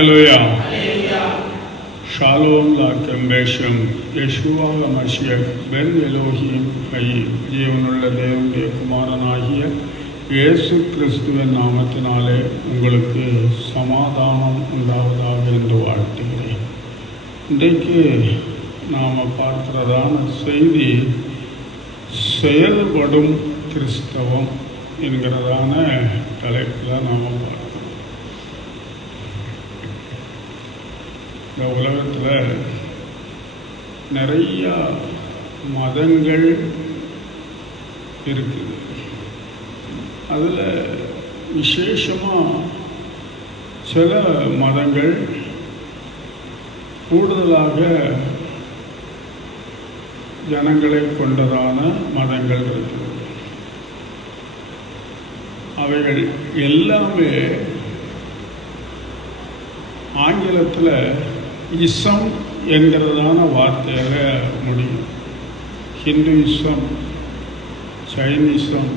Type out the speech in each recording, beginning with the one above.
ஹல்லேலூயா. ஷாலோம் லாக்கம் பேஷம் யெஷுவா மஷியக் பென் எலோஹிம் ஹயீம். ஜீவனுள்ள தேவனுடைய குமாரனாகிய இயேசு கிறிஸ்துவின் நாமத்தினாலே உங்களுக்கு சமாதானம் உண்டாவதாக என்று வாழ்த்துகிறேன். இன்றைக்கு நாம் பார்க்கிறதான செய்தி செயல்படும் கிறிஸ்தவம் என்கிறதான தலைப்பில் நாம் பார்க்கிறோம். இந்த உலகத்தில் நிறைய மதங்கள் இருக்குது. அதில் விசேஷமாக சில மதங்கள் கூடுதலாக ஜனங்களை கொண்டதான மதங்கள் இருக்கிறது. அவைகள் எல்லாமே ஆங்கிலத்தில் இசம் என்கிறதான வார்த்தையில் முடியும். ஹிந்துயிசம், சைனிசம்,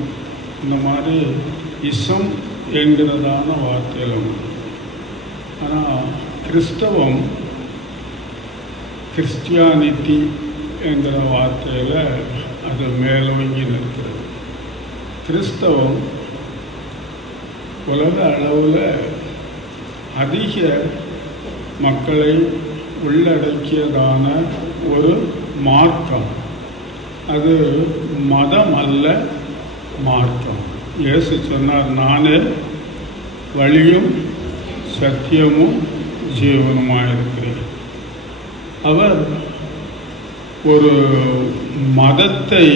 இந்த மாதிரி இசம் என்கிறதான வார்த்தையில் முடியும். ஆனால் கிறிஸ்தவம், கிறிஸ்டியானிட்டி என்கிற வார்த்தையில் அது மேலோங்கி நிற்கிறது. கிறிஸ்தவம் உலக அளவில் அதிக மக்களை உள்ளடக்கியதான ஒரு மார்க்கம். அது மதம் அல்ல, மார்க்கம். இயேசு சொன்னார், நானே வழியும் சத்தியமும் ஜீவனுமாயிருக்கிறேன். அவர் ஒரு மதத்தை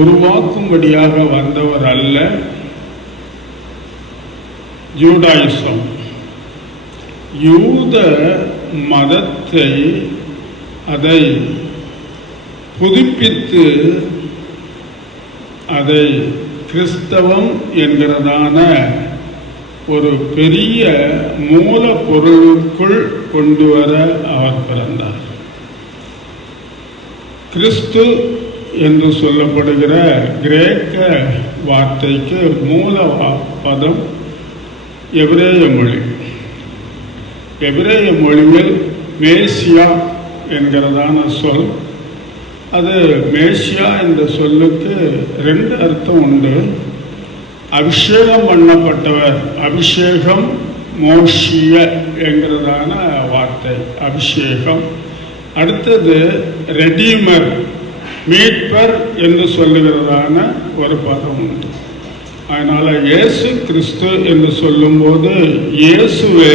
உருவாக்கும்படியாக வந்தவர் அல்ல. ஜூடாயிசம், யூத மதத்தை அதை புதுப்பித்து அதை கிறிஸ்தவம் என்கிறதான ஒரு பெரிய மூலப்பொருளுக்குள் கொண்டு வர அவர் பிறந்தார். கிறிஸ்து என்று சொல்லப்படுகிற கிரேக்க வார்த்தைக்கு மூல பதம் எபிரேய மொழி. எபிரேய மொழியில் மேசியா என்கிறதான சொல். அது மேசியா என்ற சொல்லுக்கு ரெண்டு அர்த்தம் உண்டு. அபிஷேகம் பண்ணப்பட்டவர், அபிஷேகம், மோஷிய என்கிறதான வார்த்தை அபிஷேகம். அடுத்தது ரெடீமர், மீட்பர் என்று சொல்லுகிறதான ஒரு பதம் உண்டு. அதனால இயேசு கிறிஸ்து என்று சொல்லும்போது இயேசுவே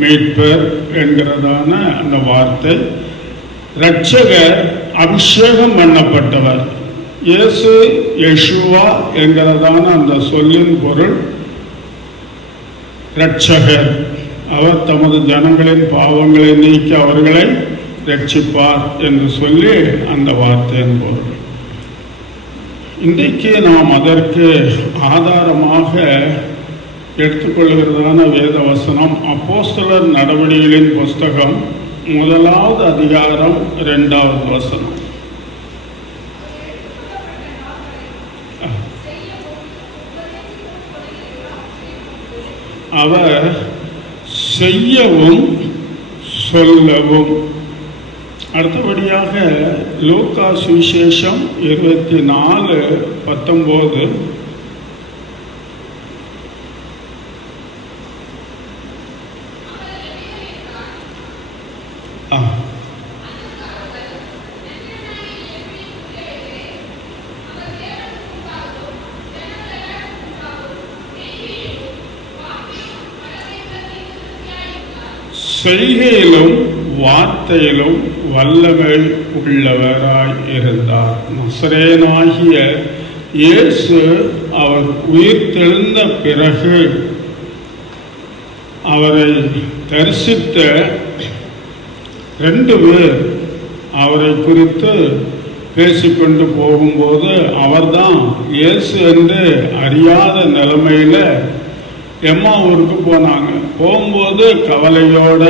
மீட்பர் என்கிறதான அந்த வார்த்தை. இரட்சகர், அபிஷேகம் பண்ணப்பட்டவர். இயேசு, யெஷுவா என்கிறதான அந்த சொல்லின் பொருள் இரட்சகர். அவர் தமது ஜனங்களின் பாவங்களை நீக்கி அவர்களை ரட்சிப்பார் என்று சொல்லி அந்த வார்த்தையின் பொருள். இன்றைக்கு நாம் அதற்கு ஆதாரமாக எடுத்துக்கொள்கிறதான வேத வசனம் அப்போஸ்தலர் நடவடிக்கைகளின் புஸ்தகம் 1வது அதிகாரம் 2வது வசனம். அவர் செய்யவும் சொல்லவும். அடுத்தபடியாக லூக்கா சுவிசேஷம் 24:19. செய்கையிலும் வார்த்தையிலும் வல்லமை உள்ளவராய் இருந்தார். நசரேயனாகிய இயேசு அவர் உயிர்த்தெழுந்த பிறகு அவரை தரிசித்த 2 பேர் அவரை குறித்து பேசிக்கொண்டு போகும்போது அவர்தான் இயேசு என்று அறியாத நிலைமையில் எம்மாவூருக்கு போனாங்க. போகும்போது கவலையோட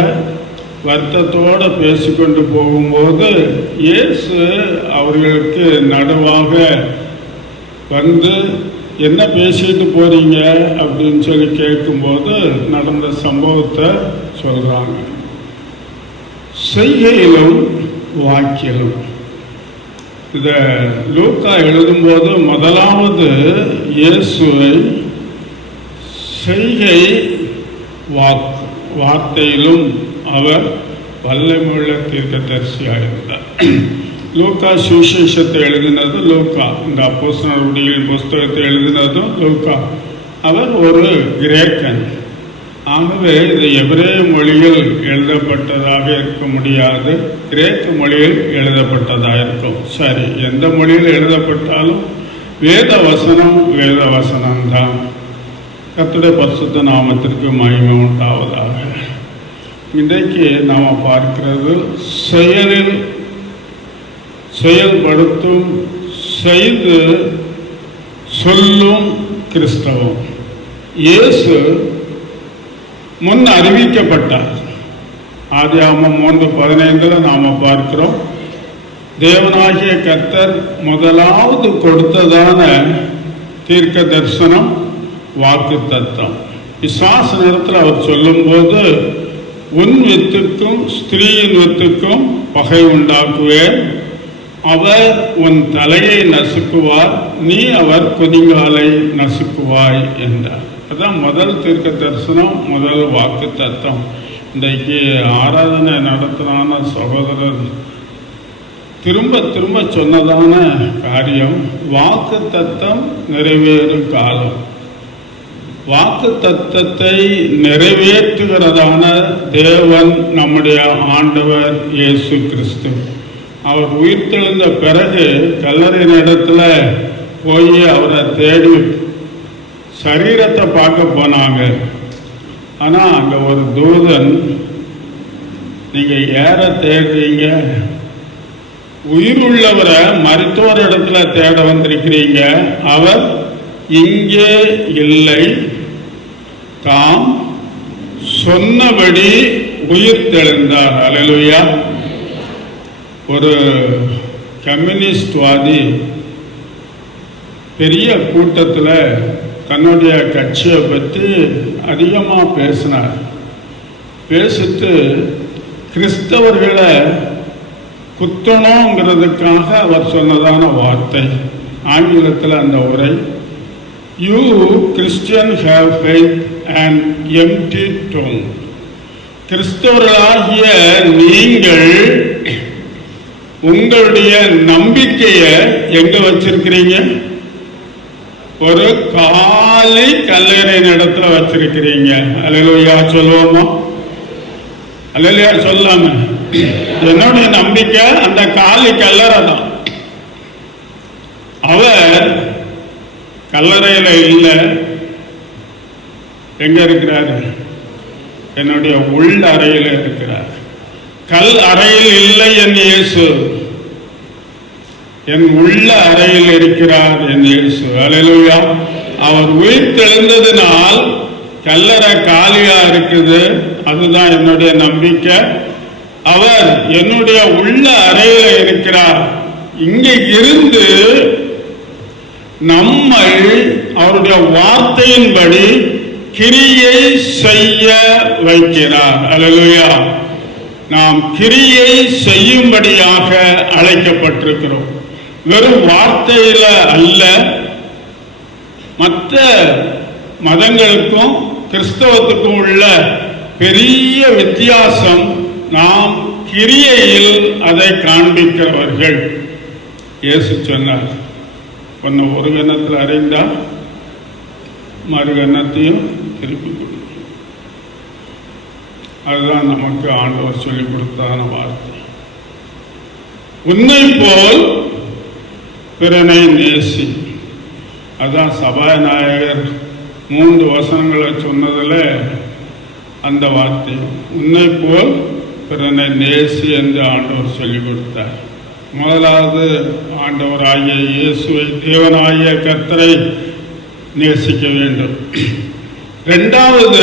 வருத்தத்தோடு பேசிக்கொண்டு போகும்போது இயேசு அவர்களுக்கு நடுவாக வந்து என்ன பேசிட்டு போறீங்க அப்படின்னு சொல்லி கேட்கும்போது நடந்த சம்பவத்தை சொல்றாங்க. செய்கையிலும் வாக்கிலும். இத லூக்கா எழுதும்போது முதலாவது இயேசுவை செய்கை வார்த்தையிலும் அவர் வல்லமையுள்ள தீர்க்கதரிசியாக இருந்தார். லூக்கா சுவிசேஷத்தை எழுதினது லூக்கா, இந்த அப்போஸ்தலர்களின் புஸ்தகத்தை எழுதினதும் லூக்கா. அவர் ஒரு கிரேக்கன். ஆகவே இது எபிரேய மொழியில் எழுதப்பட்டதாக இருக்க முடியாது, கிரேக்க மொழியில் எழுதப்பட்டதாக இருக்கும். சரி, எந்த மொழியில் எழுதப்பட்டாலும் வேத வசனம்தான். கர்த்தருடைய பரிசுத்த நாமத்திற்கு மகிமை உண்டாவதாக. இன்றைக்கு நாம் பார்க்கிறது செயல்படுத்தும், செய்து சொல்லும் கிறிஸ்தவம். இயேசு முன் அறிவிக்கப்பட்டார். ஆதியாகமம் 3:15 நாம பார்க்கிறோம். தேவனாகிய கர்த்தர் முதலாவது கொடுத்ததான தீர்க்க தரிசனம் வாக்குத்தத்தம். பிசாசு நேரத்தில் அவர் சொல்லும்போது, உன் வித்துக்கும் ஸ்திரீயின் வித்துக்கும் பகை உண்டாக்குவேன், அவர் உன் தலையை நசுக்குவார், நீ அவர் குதிங்காலை நசுக்குவாய் என்றார். அதுதான் முதல் தீர்க்க தரிசனம், முதல் வாக்கு தத்தம். இன்றைக்கு ஆராதனை நடத்தினான சகோதரர் திரும்ப திரும்ப சொன்னதான காரியம் வாக்கு தத்தம் நிறைவேறும் காலம். வாக்கு தத்தத்தை நிறைவேற்றுகிறதான தேவன் நம்முடைய ஆண்டவர் இயேசு கிறிஸ்து. அவர் உயிர்த்தெழுந்த பிறகு கல்லறையின் இடத்துல போய் அவரை தேடி சரீரத்தை பார்க்க போனாங்க. ஆனா அங்க ஒரு தூதன், நீங்க யார தேடுறீங்க? உயிர் உள்ளவரை மருத்துவர் இடத்துல தேட வந்திருக்கிறீங்க, அவர் இங்கே இல்லை, தாம் சொன்னபடி உயிர் தெழுந்தார். அல்லேலூயா. ஒரு கம்யூனிஸ்ட்வாதி பெரிய கூட்டத்தில் தன்னுடைய கட்சியை பற்றி அதிகமாக பேசினார். பேசிட்டு கிறிஸ்தவர்களை குத்தணுங்கிறதுக்காக அவர் சொன்னதான வார்த்தை, ஆங்கிலத்தில் அந்த உரை, you Christian have faith and empty tongue. கிறிஸ்தவர்களாகிய நீங்கள் உங்களுடைய நம்பிக்கையை எங்க வச்சிருக்கிறீங்க? ஒரு காலி கல்லறையின் இடத்துல வச்சிருக்கிறீங்க. அல்லேலூயா சொல்லுவோமா? அல்லேலூயா சொல்லாம. என்னுடைய நம்பிக்கை அந்த காலி கல்லறை தான். அவர் கல்லறையில இல்லை, எங்க இருக்கிறார்? என்னுடைய உள்ள அறையில் இருக்கிறார். கல் அறையில் இல்லை என் இயேசு, என் உள்ள அறையில் இருக்கிறார் என் இயேசு. அல்லேலூயா. அவர் உயிர் தெழுந்ததினால் கல்லறை காலியா இருக்குது, அதுதான் என்னுடைய நம்பிக்கை. அவர் என்னுடைய உள்ள அறையில் இருக்கிறார். இங்க இருந்து நம்மை அவருடைய வார்த்தையின்படி கிரியை செய்ய வைக்கிறார். அல்லேலூயா. நாம் கிரியை செய்யும்படியாக அழைக்கப்பட்டிருக்கிறோம். வெறும் வார்த்தையில அல்ல. மற்ற மதங்களுக்கும் கிறிஸ்தவத்துக்கும் உள்ள பெரிய வித்தியாசம், நாம் கிரியையில் அதை காண்பிக்கிறவர்கள். இயேசு சொன்னார், உன்னை ஒரு கன்னத்தில் அறிந்தா மறு கன்னத்தையும் திருப்பி கொடு. அதுதான் நமக்கு ஆண்டவர் சொல்லிக் கொடுத்தான வார்த்தை. உன்னை போல் பிறனை நேசி. அதான் சபாநாயகர் 3 வசனங்களை சொன்னதுல அந்த வார்த்தை, உன்னை போல் பிறனை நேசி என்று ஆண்டவர் சொல்லிக் கொடுத்தார். முதலாவது ஆண்டவராகிய இயேசுவை, தேவனாகிய கர்த்தரை நேசிக்க வேண்டும். இரண்டாவது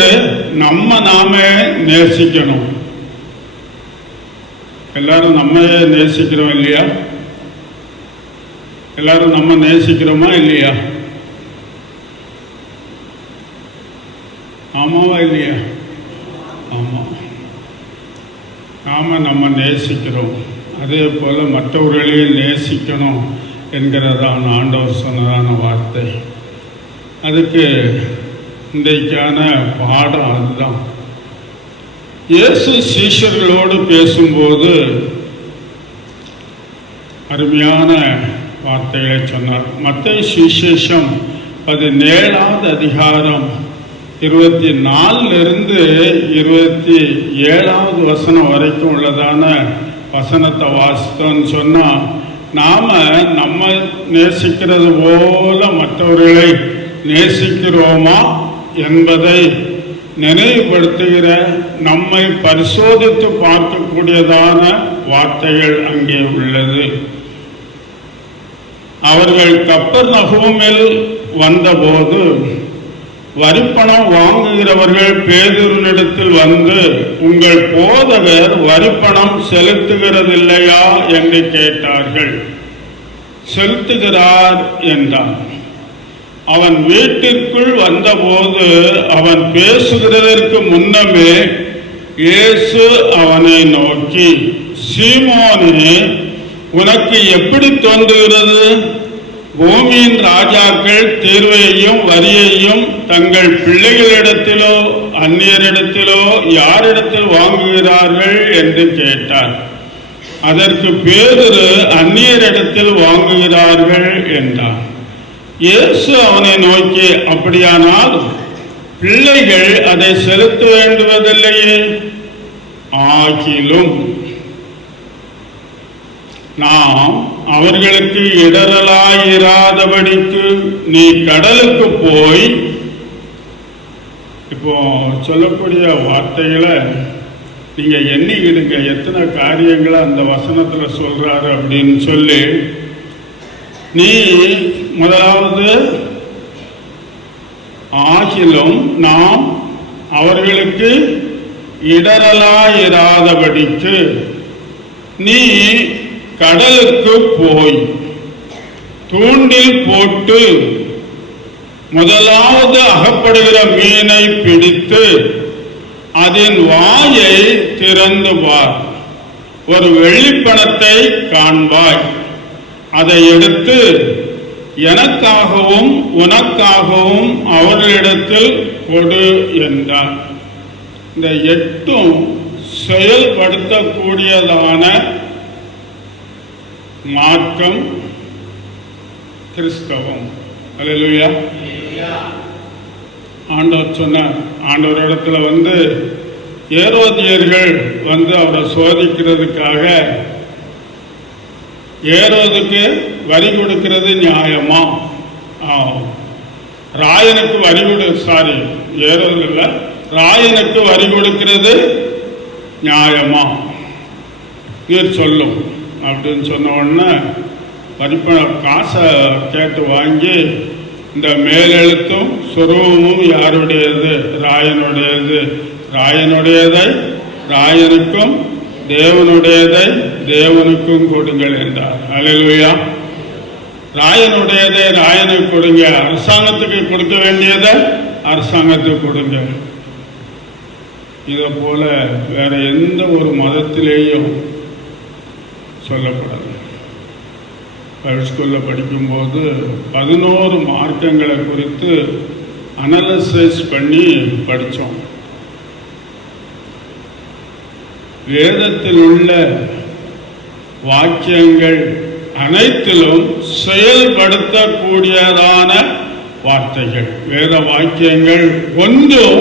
நாமே நேசிக்கணும். எல்லாரும் நம்ம நேசிக்கிறோம் இல்லையா? எல்லாரும் நம்ம நேசிக்கிறோமா இல்லையா? ஆமாவா இல்லையா? ஆமாம். நாம் நம்ம நேசிக்கிறோம், அதே போல் மற்றவர்களையும் நேசிக்கணும் என்கிறதான ஆண்டவர் சொன்னதான வார்த்தை. அதுக்கு இன்றைக்கான பாடம் அதுதான். இயேசு சீஷர்களோடு பேசும்போது அருமையான வார்த்தைகளை சொன்னார். மத்தேயு சுவிசேஷம் 17வது அதிகாரம் 24லிருந்து 27வது வசனம் வரைக்கும் உள்ளதான வசனத்தை வாசித்தோன்னு சொன்னால், நாம் நம்ம நேசிக்கிறது போல மற்றவர்களை நேசிக்கிறோமா என்பதை நினைவுபடுத்துகிற, நம்மை பரிசோதித்து பார்க்கக்கூடியதான வார்த்தைகள் அங்கே உள்ளது. அவர்கள் கப்பர்நகூமில் வந்தபோது வரிப்பணம் வாங்குகிறவர்கள் பேதுருவினிடத்தில் வந்து, உங்கள் போதகர் வரிப்பணம் செலுத்துகிறதில்லையா என்று கேட்டார்கள். செலுத்துகிறார் என்றான். அவன் வீட்டிற்குள் வந்தபோது அவன் பேசுகிறதற்கு முன்னமே இயேசு அவனை நோக்கி, சீமோனே, உனக்கு எப்படி தோன்றுகிறது? பூமியின் ராஜாக்கள் தீர்வையும் வரியையும் தங்கள் பிள்ளைகளிடத்திலோ அந்நியரிடத்திலோ யாரிடத்தில் வாங்குகிறார்கள் என்று கேட்டார். அதற்கு பேதுரு, அந்நியரிடத்தில் வாங்குகிறார்கள் என்றார். இயேசு அவனை நோக்கி, அப்படியானால் பிள்ளைகள் அதை செலுத்த வேண்டுவதில்லையே? ஆகிலும் நாம் அவர்களுக்கு இடரலாயிராதபடிக்கு நீ கடலுக்கு போய், இப்போ சொல்லக்கூடிய வார்த்தைகளை நீங்க எண்ணிக்கிடுங்க, எத்தனை காரியங்களை அந்த வசனத்துல சொல்றாரு அப்படின்னு சொல்லி. நீ முதலாவது, ஆகிலும் நாம் அவர்களுக்கு இடரலாயிராதபடிக்கு நீ கடலுக்கு போய் தூண்டில் போட்டு முதலாவது அகப்படுகிற மீனை பிடித்து அதன் வாயை திறந்து பார். ஒரு வெள்ளிப்பணத்தை காண்பாய். அதை எடுத்து எனக்காகவும் உனக்காகவும் அவர்களிடத்தில் கொடு என்றார். இந்த 8ம் செயல்படுத்தக்கூடியதான மார்க்கம் கிறிஸ்தவம். அல்லேலூயா. ஆண்டவர் சொன்னார், ஆண்டவரிடத்துல வந்து ஏரோதியர்கள் வந்து அவரை சோதிக்கிறதுக்காக, ஏரோதுக்கு வரி கொடுக்கிறது நியாயமா? ராயனுக்கு வரி ஏரோது இல்லை, ராயனுக்கு வரி கொடுக்கிறது நியாயமா நீர் சொல்லும் அப்படின்னு சொன்ன உடனே வரிப்பண காசை கேட்டு வாங்கி, இந்த மேலெழுத்தும் சுரூபமும் யாருடையது? ராயனுடையது. ராயனுடையதை ராயனுக்கும், தேவனுடையதை தேவனுக்கும் கொடுங்கள் என்றார். அல்லேலூயா. ராயனுடையதை ராயனுக்கு கொடுங்க, அரசாங்கத்துக்கு கொடுக்க வேண்டியதை அரசாங்கத்துக்கு கொடுங்க. இதை போல வேற எந்த ஒரு மதத்திலேயும் சொல்லப்படாது. பிரைவேட் ஸ்கூலில் படிக்கும்போது 11 மார்க்கங்களை குறித்து அனலைசிஸ் பண்ணி படித்தோம். வேதத்தில் உள்ள வாக்கியங்கள் அனைத்திலும் செயல்படுத்தக்கூடியதான வார்த்தைகள். வேத வாக்கியங்கள் ஒன்றும்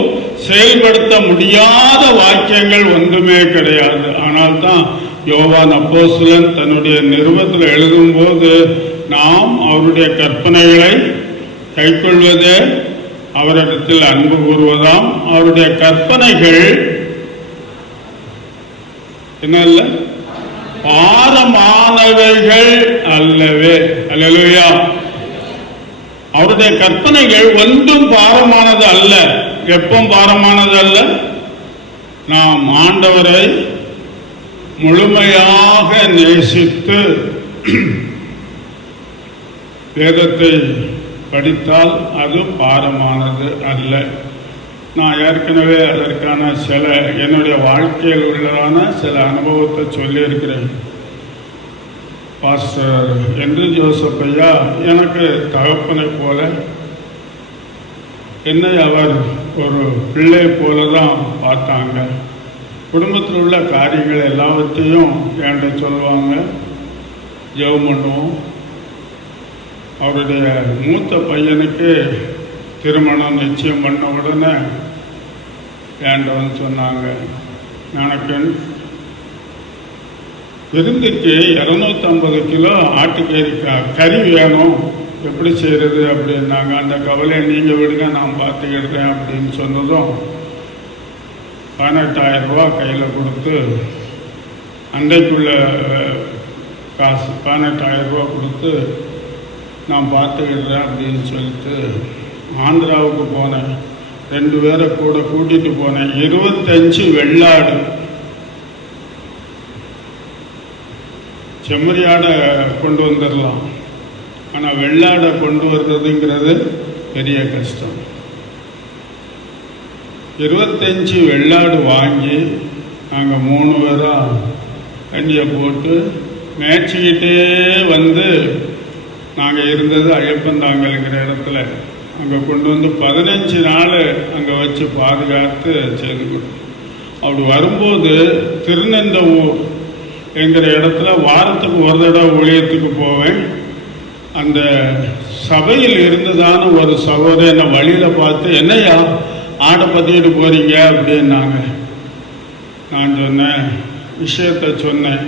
செயல்படுத்த முடியாத வாக்கியங்கள் ஒன்றுமே கிடையாது. ஆனால் தான் யோவான் அப்போஸ்தலன் தன்னுடைய நிருபத்தில் எழுதும்போது, நாம் அவருடைய கற்பனைகளை கைக்கொள்வதே அவரிடத்தில் அன்பு கூறுவதாம். அவருடைய கற்பனைகள் என்ன? பாரமானவைகள் அல்லவே. அல்லேலூயா. அவருடைய கற்பனைகள் ஒன்றும் பாரமானது அல்ல. எப்பவும் பாரமானது அல்ல. நாம் ஆண்டவரை முழுமையாக நேசித்து வேதத்தை படித்தால் அது பாரமானது அல்ல. நான் ஏற்கனவே அதற்கான சில என்னுடைய வாழ்க்கையில் உள்ளதான சில அனுபவத்தை சொல்லியிருக்கிறேன். பாஸ்டர் என்று ஜோசப் ஐயா எனக்கு தகப்பனை போல, என்னை அவர் ஒரு பிள்ளை போல தான் பார்த்தாங்க. குடும்பத்தில் உள்ள காரியங்கள் எல்லாவற்றையும் என்கிட்ட சொல்லுவாங்க, ஜெபம் பண்ணுவோம். அவருடைய மூத்த பையனுக்கு திருமணம் நிச்சயம் பண்ண உடனே என்கிட்ட வந்து சொன்னாங்க, எனக்கு விருந்துக்கு 250 கிலோ ஆட்டுக்கறி கறி வேணும், எப்படி செய்கிறது அப்படின்னாங்க. அந்த கவலையை நீங்கள் விடுங்க, நான் பார்த்துக்கிடுறேன் அப்படின்னு சொன்னதும் 18,000 ரூபா கையில் கொடுத்து, அன்றைக்குள்ள காசு 18,000 ரூபா கொடுத்து நான் பார்த்துக்கிடுறேன் அப்படின்னு சொல்லிட்டு ஆந்திராவுக்கு போனேன். 2 பேரை கூட கூட்டிகிட்டு போனேன். 25 வெள்ளாடு, செம்மறியாடை கொண்டு வந்துடலாம், ஆனால் வெள்ளாடை கொண்டு வர்றதுங்கிறது பெரிய கஷ்டம். 25 வெள்ளாடு வாங்கி நாங்கள் 3 பேராக கஞ்சியை போட்டு மேய்ச்சிக்கிட்டே வந்து, நாங்கள் இருந்தது ஐயப்பந்தாங்கல்ங்கிற இடத்துல, அங்கே கொண்டு வந்து 15 நாள் அங்கே வச்சு பாதுகாத்து செய்து கொடுத்தோம். அப்படி வரும்போது திருநெந்தவூர் என்கிற இடத்துல வாரத்துக்கு ஒரு தடவை ஊழியத்துக்கு போவேன். அந்த சபையில் இருந்ததான ஒரு சகோதரன் என்னை வழியில் பார்த்து, என்னையா ஆடை பற்றிட்டு போகிறீங்க அப்படின்னாங்க. நான் சொன்னேன், விஷயத்தை சொன்னேன்.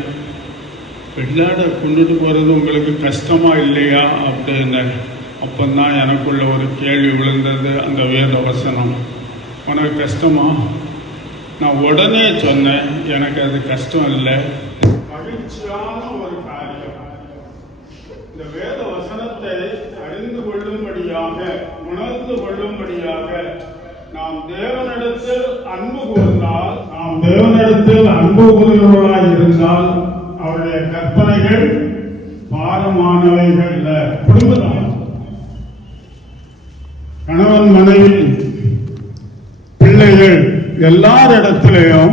வெள்ளாடை கொண்டுட்டு போகிறது உங்களுக்கு கஷ்டமாக இல்லையா அப்படின்னு. அப்போதான் எனக்குள்ள ஒரு கேள்வி விழுந்தது, அந்த வேத வசனம், உனக்கு கஷ்டமா? நான் உடனே சொன்னேன், எனக்கு அது கஷ்டம் இல்லை, மகிழ்ச்சியான ஒரு காரியம். இந்த வேத வசனத்தை அறிந்து கொள்ளும்படியாக, உணர்ந்து கொள்ளும்படியாக நாம் தேவனிடத்தில் அன்பு கூர்ந்தால், நாம் தேவனிடத்தில் அன்பு கூறுகிறவர்களாய் இருந்தால், அவருடைய கற்பனைகள் பாரமானவைகள் அல்ல. குடும்பம், கணவன் மனைவி பிள்ளைகள் எல்லாரிடத்திலையும்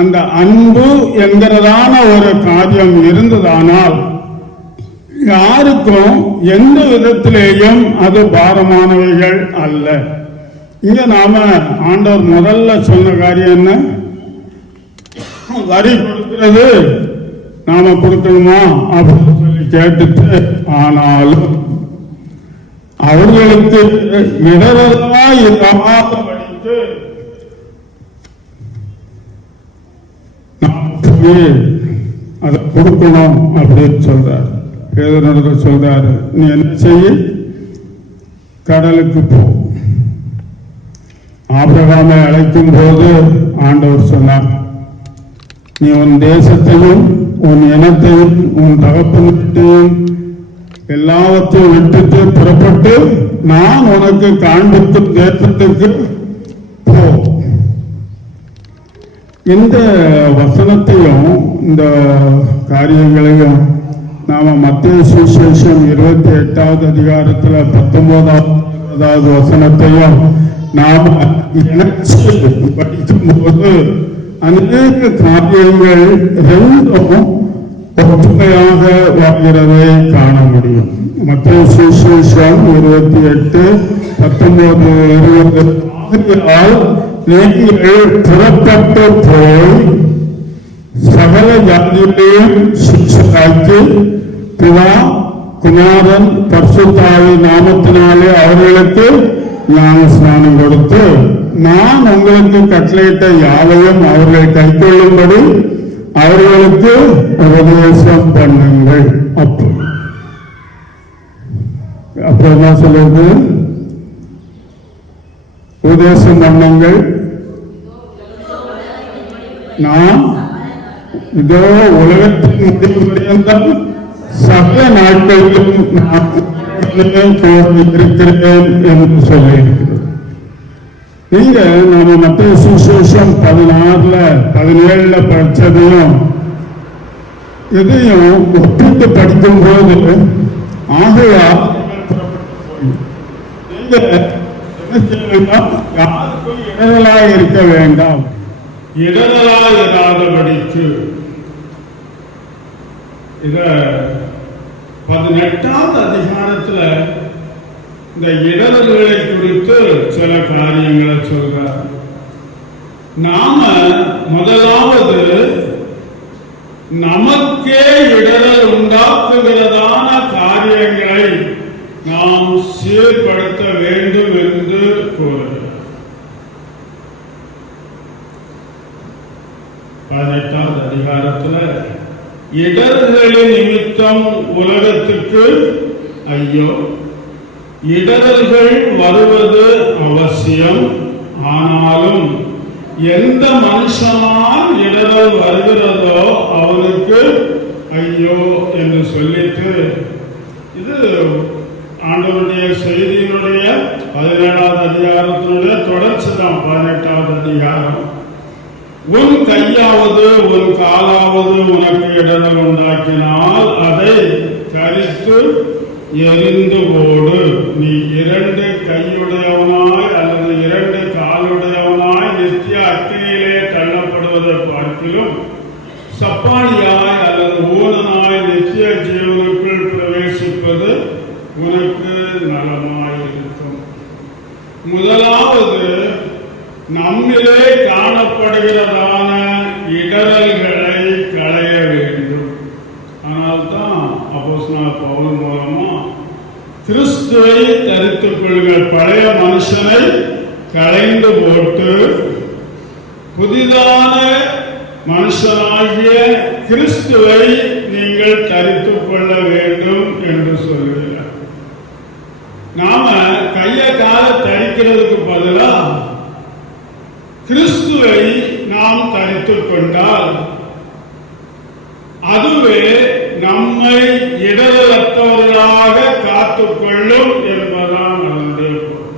அந்த அன்பு என்கிறதான ஒரு காரியம் இருந்ததானால் யாருக்கும் எந்த விதத்திலேயும் அது பாரமானவைகள் அல்ல. இங்க நாம ஆண்டவர் முதல்ல சொன்ன காரியம் என்ன? வரி கொடுக்கிறது நாம கொடுக்கணுமா அப்படின்னு சொல்லி கேட்டுட்டு, ஆனாலும் அவர்களுக்கு இடரெல்லாம் இல்லாதபடிக்கு அதை கொடுக்கணும் அப்படின்னு சொல்றாரு. பேதனோட சொல்றாரு, நீ என்ன செய்ய, கடலுக்கு போ. ஆபிரகாமை அழைக்கும் போது ஆண்டவர் சொன்னார், நீ உன் தேசத்தையும் உன் இனத்தையும் உன் தகப்பனையும் எல்லாவற்றையும் விட்டுட்டு புறப்பட்டு நான் உனக்கு காண்பிக்கும் தேசத்துக்கு போ. இந்த வசனத்தையும் இந்த காரியங்களையும் நாம மத்திய சுவிசேஷம் 28வது அதிகாரத்தில் 19வது வசனத்தையும் நாம் இணைச்சு படிக்கும்போது அநேக காரியங்கள் ரெண்டும் ஒற்றுமையாக வாழ்கிறதை காண முடியும். மத்திய சுவிசேஷம் 28, 19, 20 நீங்கள் புறப்பட்டு போய் சகல ஜாதிகளையும் சிக்ஷையாக்கி பிதா குமாரன் பரிசுத்தாவி நாமத்தினாலே அவர்களுக்கு ஞான ஸ்நானம் கொடுத்து நான் உங்களுக்கு கட்டளையிட்ட யாவையும் அவர்கள் கைக்கொள்ளும்படி அவர்களுக்கு உபதேசம் பண்ணுங்கள். அப்புறமா சொல்லுது, உபதேசம் பண்ணுங்கள், நான் இதோ உலகத்தின் முடிவு சகல நாட்களிலும் இருக்கிறேன் என்று சொல்லியிருக்கிறது. நீங்க நம்ம மத்திய சுவிசேஷம் 16, 17 படிச்சதையும் இதையும் ஒப்பிட்டு படிக்கும் போது ஆகையால் நீங்க என்ன செய்ய வேண்டாம்? யாருக்கும் இடரலாக இருக்க வேண்டாம். இடரலாக இராதபடிக்கு இத 18வது அதிகாரத்துல இந்த இடரல்களை குறித்து சில காரியங்களை சொல்றார். நாம முதலாவது நமக்கே இடரல் உண்டாக்குகிறதான காரியங்களை நாம் சீர்படுத்த வேண்டும் என்று கூறுகிறார். 18வது அதிகாரத்துல இடர்களின் நிமித்தம் உலகத்துக்கு ஐயோ, இடரல்கள் வருவது அவசியம், ஆனாலும் எந்த மனுஷனால் இடரல் வருகிறதோ அவனுக்கு ஐயோ என்று சொல்லிட்டு, இது ஆண்டவருடைய செய்தியினுடைய 17வது அதிகாரத்தினுடைய தொடர்ச்சி தான் 18வது அதிகாரம். உன் கையாவது உன் காலாவது உனக்கு இடரல் உண்டாக்கினால் அதை கரித்து எரிந்து போடு. நீ 2 கையுடையவனாய் அல்லது 2 காலுடையவனாய் நித்திய அக்கினியிலே தள்ளப்படுவதை பார்க்கிலும் சப்பானியாய் அல்லது ஊனனாய் நித்திய ஜீவனுக்குள் பிரவேசிப்பது உனக்கு நலமாயிருக்கும். முதலாவது நம்மிலே காணப்படுகிறதான இடரல்களை களைய வேண்டும். அதனால்தான் அப்போஸ்தலனாகிய பவுல் மூலமா கிறிஸ்துவை தரித்துக் கொள்ளுங்கள், பழைய மனுஷனை களைந்து போட்டு புதிதான மனுஷனாகிய கிறிஸ்துவை நீங்கள் தரித்துக் கொள்ள வேண்டும் என்று சொல்லுகிறார். நாம கைய கால தரிக்கிறதுக்கு பதிலா கிறிஸ்துவை நாம் தரித்துக் கொண்டால் அதுவே நம்மை இடரலற்றவர்களாக காத்துக்கொள்ளும் என்பதுதான் அதனுடைய பொருள்.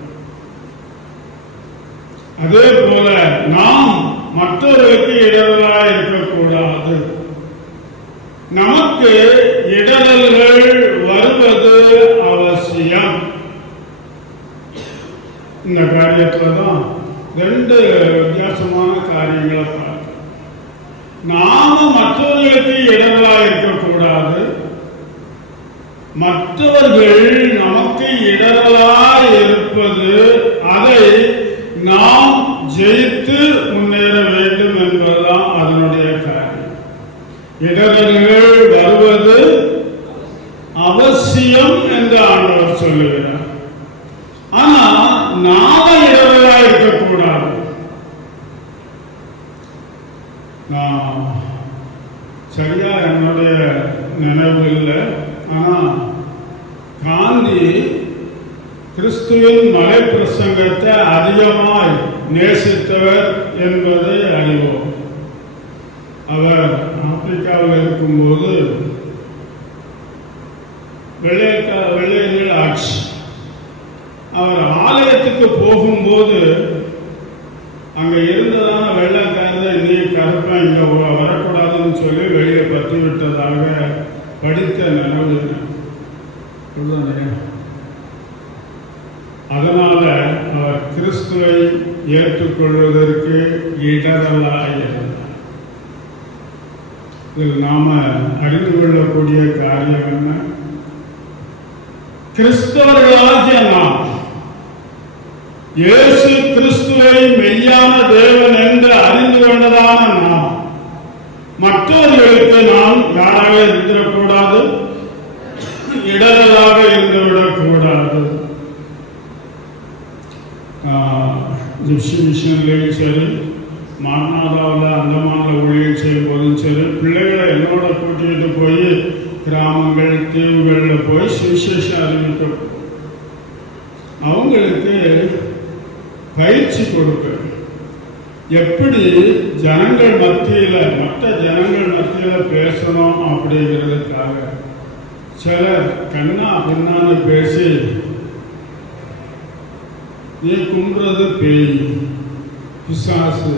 அதே போல நாம் மற்றவர்களுக்கு இடரலாக இருக்கக்கூடாது. நமக்கு இடரல்கள் வருவது அவசியம். இந்த காரியத்துல தான் 2 வித்தியாசமான காரியங்களை பார்க்க. நாம மற்றவர்களுக்கு இடரலாக இருக்கக்கூடாது, மற்றவர்கள் நமக்கு இடரலாக இருப்பது அதை நாம் ஜெயித்து முன்னேற வேண்டும் என்பதுதான் அதனுடைய காரியம். இடரல்கள் வருவது அவசியம் என்று ஆண்டவர் சொல்லுகிறார். ஆனா நாம இடரலா இருக்கக்கூடாது. நான் சரியா என்னுடைய நினைவு இல்லை, ஆனா காந்தி கிறிஸ்துவின் மலை பிரசங்கத்தை அதிகமாய் நேசித்தவர் என்பதை அறிவோம். அவர் ஆப்பிரிக்காவில் இருக்கும்போது வெள்ளையர்கள் ஆட்சி. அவர் ஆலயத்துக்கு போகும்போது அங்க இருந்ததான வெள்ளைக்காரரை நீ கருப்பன் இங்க வரக்கூடாதுன்னு சொல்லி வெளியே பற்றி விட்டதாக படித்த நினைவு. அதனால அவர் கிறிஸ்துவை ஏற்றுக்கொள்வதற்கு இடரலாக இருந்தார். இதில் நாம அறிந்து கொள்ளக்கூடிய காரியம் என்ன? கிறிஸ்தவர்களாகிய நாம் இயேசு கிறிஸ்துவை மெய்யான தேவன் என்று அறிந்து கொண்டதான நாம் மற்றவர்களுக்கு நாம் யாராக இருந்திடக்கூடாது, இடரலாக இருந்துவிடக்கூடாது. ஜிப்சி மிஷன்லையும் சரி, மாநாடாவில் அந்தமானில் ஊழியர் செய்யும் போதும் சரி, பிள்ளைகளை என்னோட கூட்டிகிட்டு போய் கிராமங்கள் தீவுகளில் போய் சுவிசேஷம் அறிவிக்க அவங்களுக்கு பயிற்சி கொடுக்க, எப்படி ஜனங்கள் மத்தியில் மற்ற ஜனங்கள் மத்தியில் பேசணும் அப்படிங்கிறதுக்காக சிலர் கண்ணா பின்னான்னு பேசி நீ கும்புறது பேய், பிசாசு,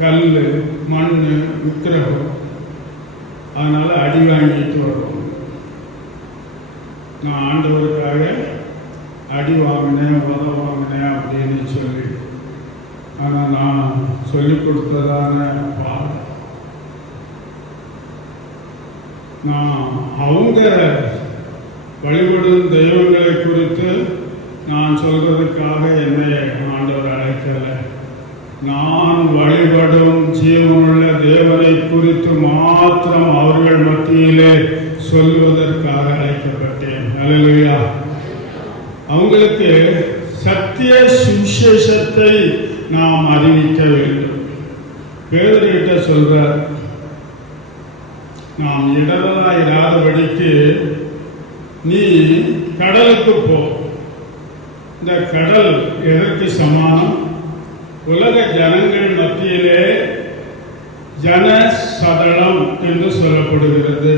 கல், மண், விக்கிரகம், அதனால அடி வாங்கிட்டு வருவோம். நான் ஆண்டவருக்காக அடி வாங்கினேன், உத வாங்கினேன் அப்படின்னு சொல்லி. ஆனால் நான் சொல்லி கொடுத்ததான பாடம், நான் அவங்க வழிபடும் தெய்வங்களை குறித்து நான் சொல்றதுக்காக என்னை ஆண்டவர் அழைக்கலை. நான் வழிபடும் ஜீவனுள்ள தேவனை குறித்து மாத்திரம் அவர்கள் மத்தியிலே சொல்வதற்காக அழைக்கப்பட்டேன். அல்லேலூயா. அவங்களுக்கு சத்திய சுவிசேஷத்தை நாம் அறிவிக்க வேண்டும். பேதுருகிட்ட சொல்றார், நாம் இடராயிராதபடிக்கு நீ கடலுக்கு போ. இந்த கடல் எதற்கு சமானம்? உலக ஜனங்கள் மத்தியிலே ஜன சதளம் என்று சொல்லப்படுகிறது.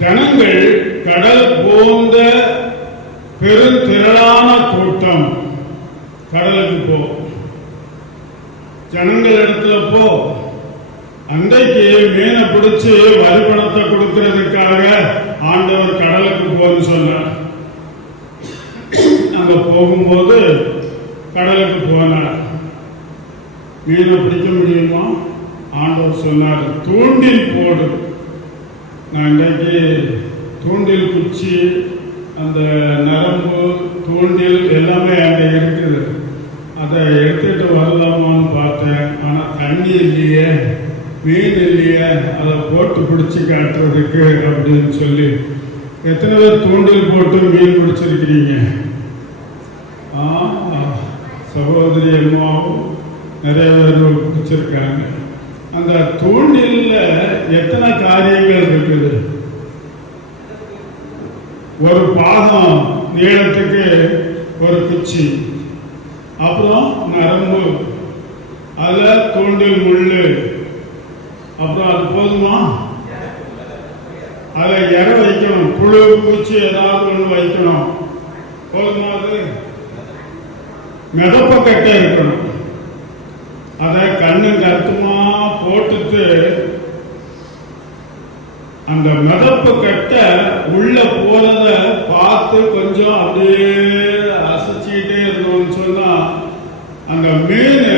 ஜனங்கள் கடல் போன்ற பெருந்திரளான கூட்டம். கடலுக்கு போ, ஜனங்கள் இடத்துல போ. அன்றைக்கு மீனை பிடிச்சி வரிபணத்தை கொடுக்கறதுக்காக ஆண்டவர் கடலுக்கு போன்னு சொன்னார். அங்க போகும்போது கடலுக்கு போனார். மீனை பிடிக்க முடியுமா? ஆண்டவர் சொன்னார், தூண்டில் போடு. நான் இன்றைக்கு தூண்டில் குச்சி, அந்த நரம்பு தூண்டில் எல்லாமே அங்கே இருக்குது. அதை எடுத்துட்டு வரலாமான்னு பார்த்தேன். ஆனால் தண்ணி இல்லையே, மீன் இல்லையே, அதை போட்டு பிடிச்சி காட்டுறதுக்கு அப்படின்னு சொல்லி. எத்தனை பேர் தூண்டில் போட்டு மீன் பிடிச்சிருக்கிறீங்க? சகோதரி அம்மாவும் நிறைய பேர் பிடிச்சிருக்காங்க. அந்த தூண்டில்ல எத்தனை காரியங்கள் இருக்குது? ஒரு பாகம் நீளத்துக்கு ஒரு குச்சி, அப்புறம் நரம்பு, அதில் தூண்டில் முள்ளு, அப்புறம் அது போதுமா? அதை இற வைக்கணும், புழு பூச்சி ஏதாவது ஒன்று வைக்கணும். போதுமா? அது மிதப்ப கட்டை இருக்கணும். அதை கண்ணு கருத்துமா போட்டுட்டு அந்த மிதப்பு கட்டை உள்ள போறத பார்த்து கொஞ்சம் அப்படியே அசைச்சிக்கிட்டே இருந்தோம்னு சொன்னா அந்த மீன்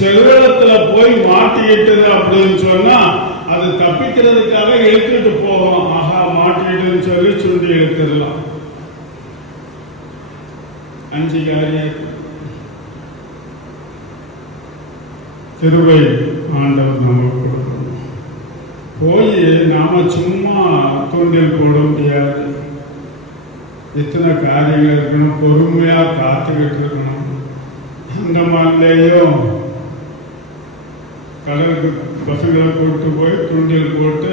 செல்வத்துல போய் மாட்டிக்கிட்டது அப்படின்னு சொன்னா அது தப்பிக்கிறதுக்காக இழுத்துட்டு போகும். ஆஹா, மாட்டிக்கிட்டுன்னு சொல்லி சுண்டி இழுத்துடலாம். 5 காரியம் திருவை ஆண்டவர் நமக்கு போய் நாம சும்மா தூண்டில் போட முடியாது. இத்தனை காரியங்கள் இருக்கணும், பொறுமையா காத்துக்கிட்டு இருக்கணும். அந்த மாதிரிலேயும் கடலுக்கு பசங்களை கூப்பிட்டு போய் தூண்டில் போட்டு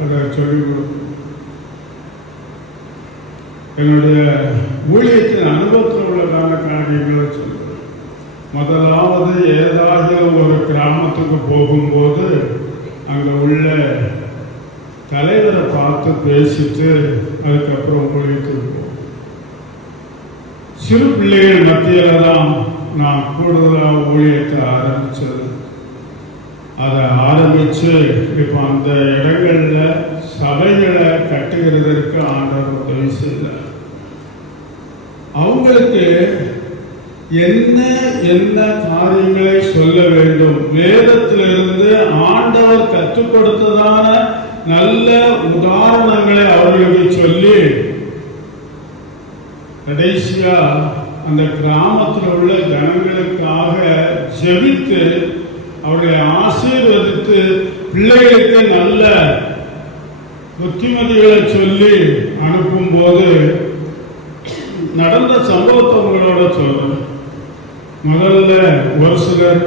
அதை சொல்லிக் கொடுக்கணும். என்னுடைய ஊழியத்தின் அனுபவத்தில் உள்ளதான காரியங்களை சொல்லுவேன். முதலாவது ஏதாவது ஒரு கிராமத்துக்கு போகும்போது அங்கே உள்ள தலைவரை பார்த்து பேசிட்டு அதுக்கப்புறம் ஊழியத்துக்கு போவோம். சிறு பிள்ளைகள் மத்தியில் தான் நான் கூடுதலாக ஊழியத்தை ஆரம்பித்தது. அதை ஆரம்பித்து இப்போ அந்த இடங்களில் சபைகளை கட்டுகிறதற்கு ஆண்டவர் உதவி செய்தார். அவங்களுக்கு என்ன காரியங்களை சொல்ல வேண்டும், வேதத்திலிருந்து ஆண்டவர் கற்றுக் கொடுத்ததான நல்ல உதாரணங்களை அவர்களுக்கு சொல்லி கடைசியா அந்த கிராமத்தில் உள்ள ஜனங்களுக்காக ஜெபித்து அவர்களை ஆசீர்வதித்து பிள்ளைகளுக்கு நல்ல புத்திமதிகளை சொல்லி அனுப்பும் போது நடந்த சம்பவத்தை உங்களோட சொல்றேன். முதல்ல ஒரு சிலர்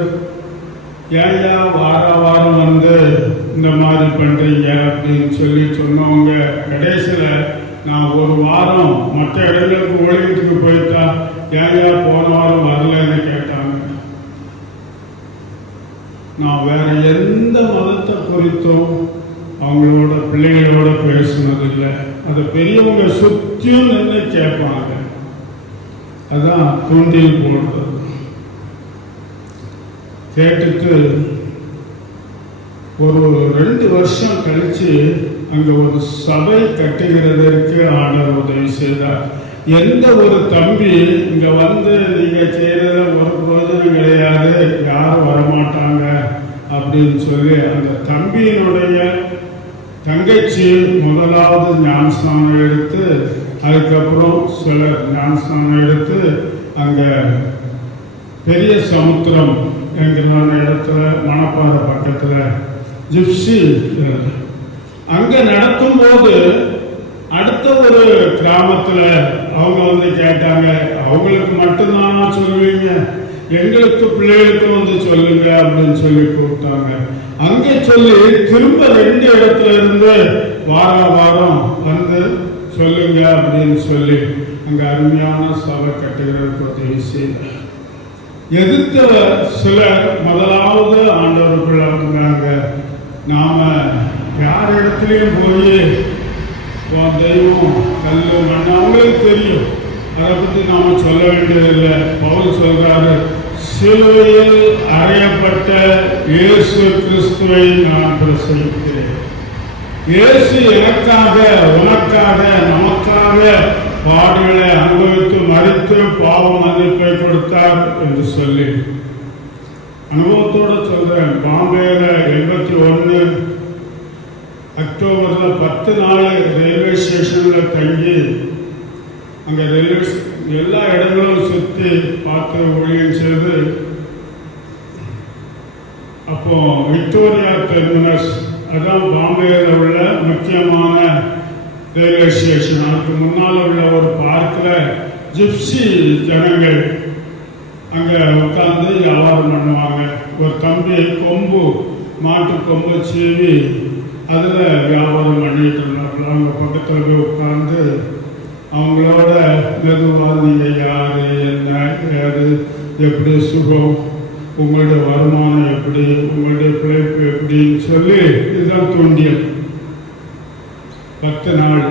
ஏயா வாரம் வந்து இந்த மாதிரி பண்றீங்க அப்படின்னு சொல்லி சொன்னவங்க கடைசியில் நான் ஒரு வாரம் மற்ற இடங்களுக்கு ஊழியத்துக்கு போயிட்டா ஏயா போன வாரம் வரலன்னு கேட்டாங்க. நான் வேற எந்த மதத்தை குறித்தும் அவங்களோட பிள்ளைகளோட பேசுனதில்லை. அதை பெரியவங்க சுத்தியும் நின்று கேட்பாங்க. அதான் தூண்டில் போடுறது. கேட்டுட்டு ஒரு 2 வருஷம் கழிச்சு அங்க ஒரு சபை கட்டுகிறதற்கு ஆண்டவர் உதவி செய்தார். எந்த ஒரு தம்பி இங்க வந்து நீங்க செய்யறத ஒரு பிரயோஜனம் கிடையாது, யாரும் வரமாட்டாங்க அப்படின்னு சொல்லி அந்த தம்பியினுடைய தங்கச்சி முதலாவது ஞானஸ்நானம் எடுத்து, அதுக்கப்புறம் சிலர் ஞானஸ்நானம் எடுத்து அங்க பெரிய சமுத்திரம் என்கிற இடத்துல மணப்பாறை பக்கத்துல ஜிப்சி அங்க நடத்தும் போது அடுத்த ஒரு கிராமத்துல அவங்க வந்து கேட்டாங்க, அவங்களுக்கு மட்டும்தானா சொல்லுவீங்க, எங்களுக்கு பிள்ளைகளுக்கு வந்து சொல்லுங்க அப்படின்னு சொல்லி கூப்பிட்டாங்க. அங்கே சொல்லி திரும்ப 2 இடத்துல இருந்து வாரம் வந்து சொல்லுங்க அப்படின்னு சொல்லி அங்க அருமையான சபை கட்டுகிறதுக்கு உதவி செய்தார். எதிர்த்த சிலர் முதலாவது ஆண்டவருக்குள்ள வந்தாங்க. நாம யார் இடத்துலையும் போய் தெய்வம் கல்லு மண் அவங்களுக்கு தெரியும், அதை பற்றி நாம சொல்ல வேண்டியதில்லை. பவுல் சொல்றாரு, சிலுவையில் அறையப்பட்ட இயேசு கிறிஸ்துவை நான் பிரசங்கிக்கிறேன். இயேசு எனக்காக, உனக்காக, நமக்காக பாடுகளை அனுபவித்து மறித்து பாவ மன்னிப்பை கொடுத்தார் என்று சொல்லி அனுபவத்தோட சொல்றேன். பாம்பேல 81 அக்டோபர்ல 10 நாள் ரயில்வே ஸ்டேஷன்ல தங்கி அங்க ரயில்வே எல்லா இடங்களும் சுற்றி பார்த்து ஊழியம் செய்து, அப்போ விக்டோரியா டெர்மினஸ் அதான் பாம்பேல உள்ள முக்கியமான ரயில்வே ஸ்டேஷன். அதுக்கு முன்னால் உள்ள ஒரு பார்க்கில் ஜிப்சி ஜனங்கள் அங்கே உட்காந்து வியாபாரம் பண்ணுவாங்க. ஒரு தம்பி கொம்பு, மாட்டு கொம்பு சீவி அதில் வியாபாரம் பண்ணிட்டு இருந்தாங்க. அவங்க பக்கத்தில் போய் உட்காந்து அவங்களோட மெதுவாக நீங்கள் யார், என்ன, யாரு, எப்படி சுகம், உங்களுடைய வருமானம் எப்படி, உங்களுடைய பிழைப்பு எப்படின்னு சொல்லி இதுதான் தூண்டியல். 10 நாள்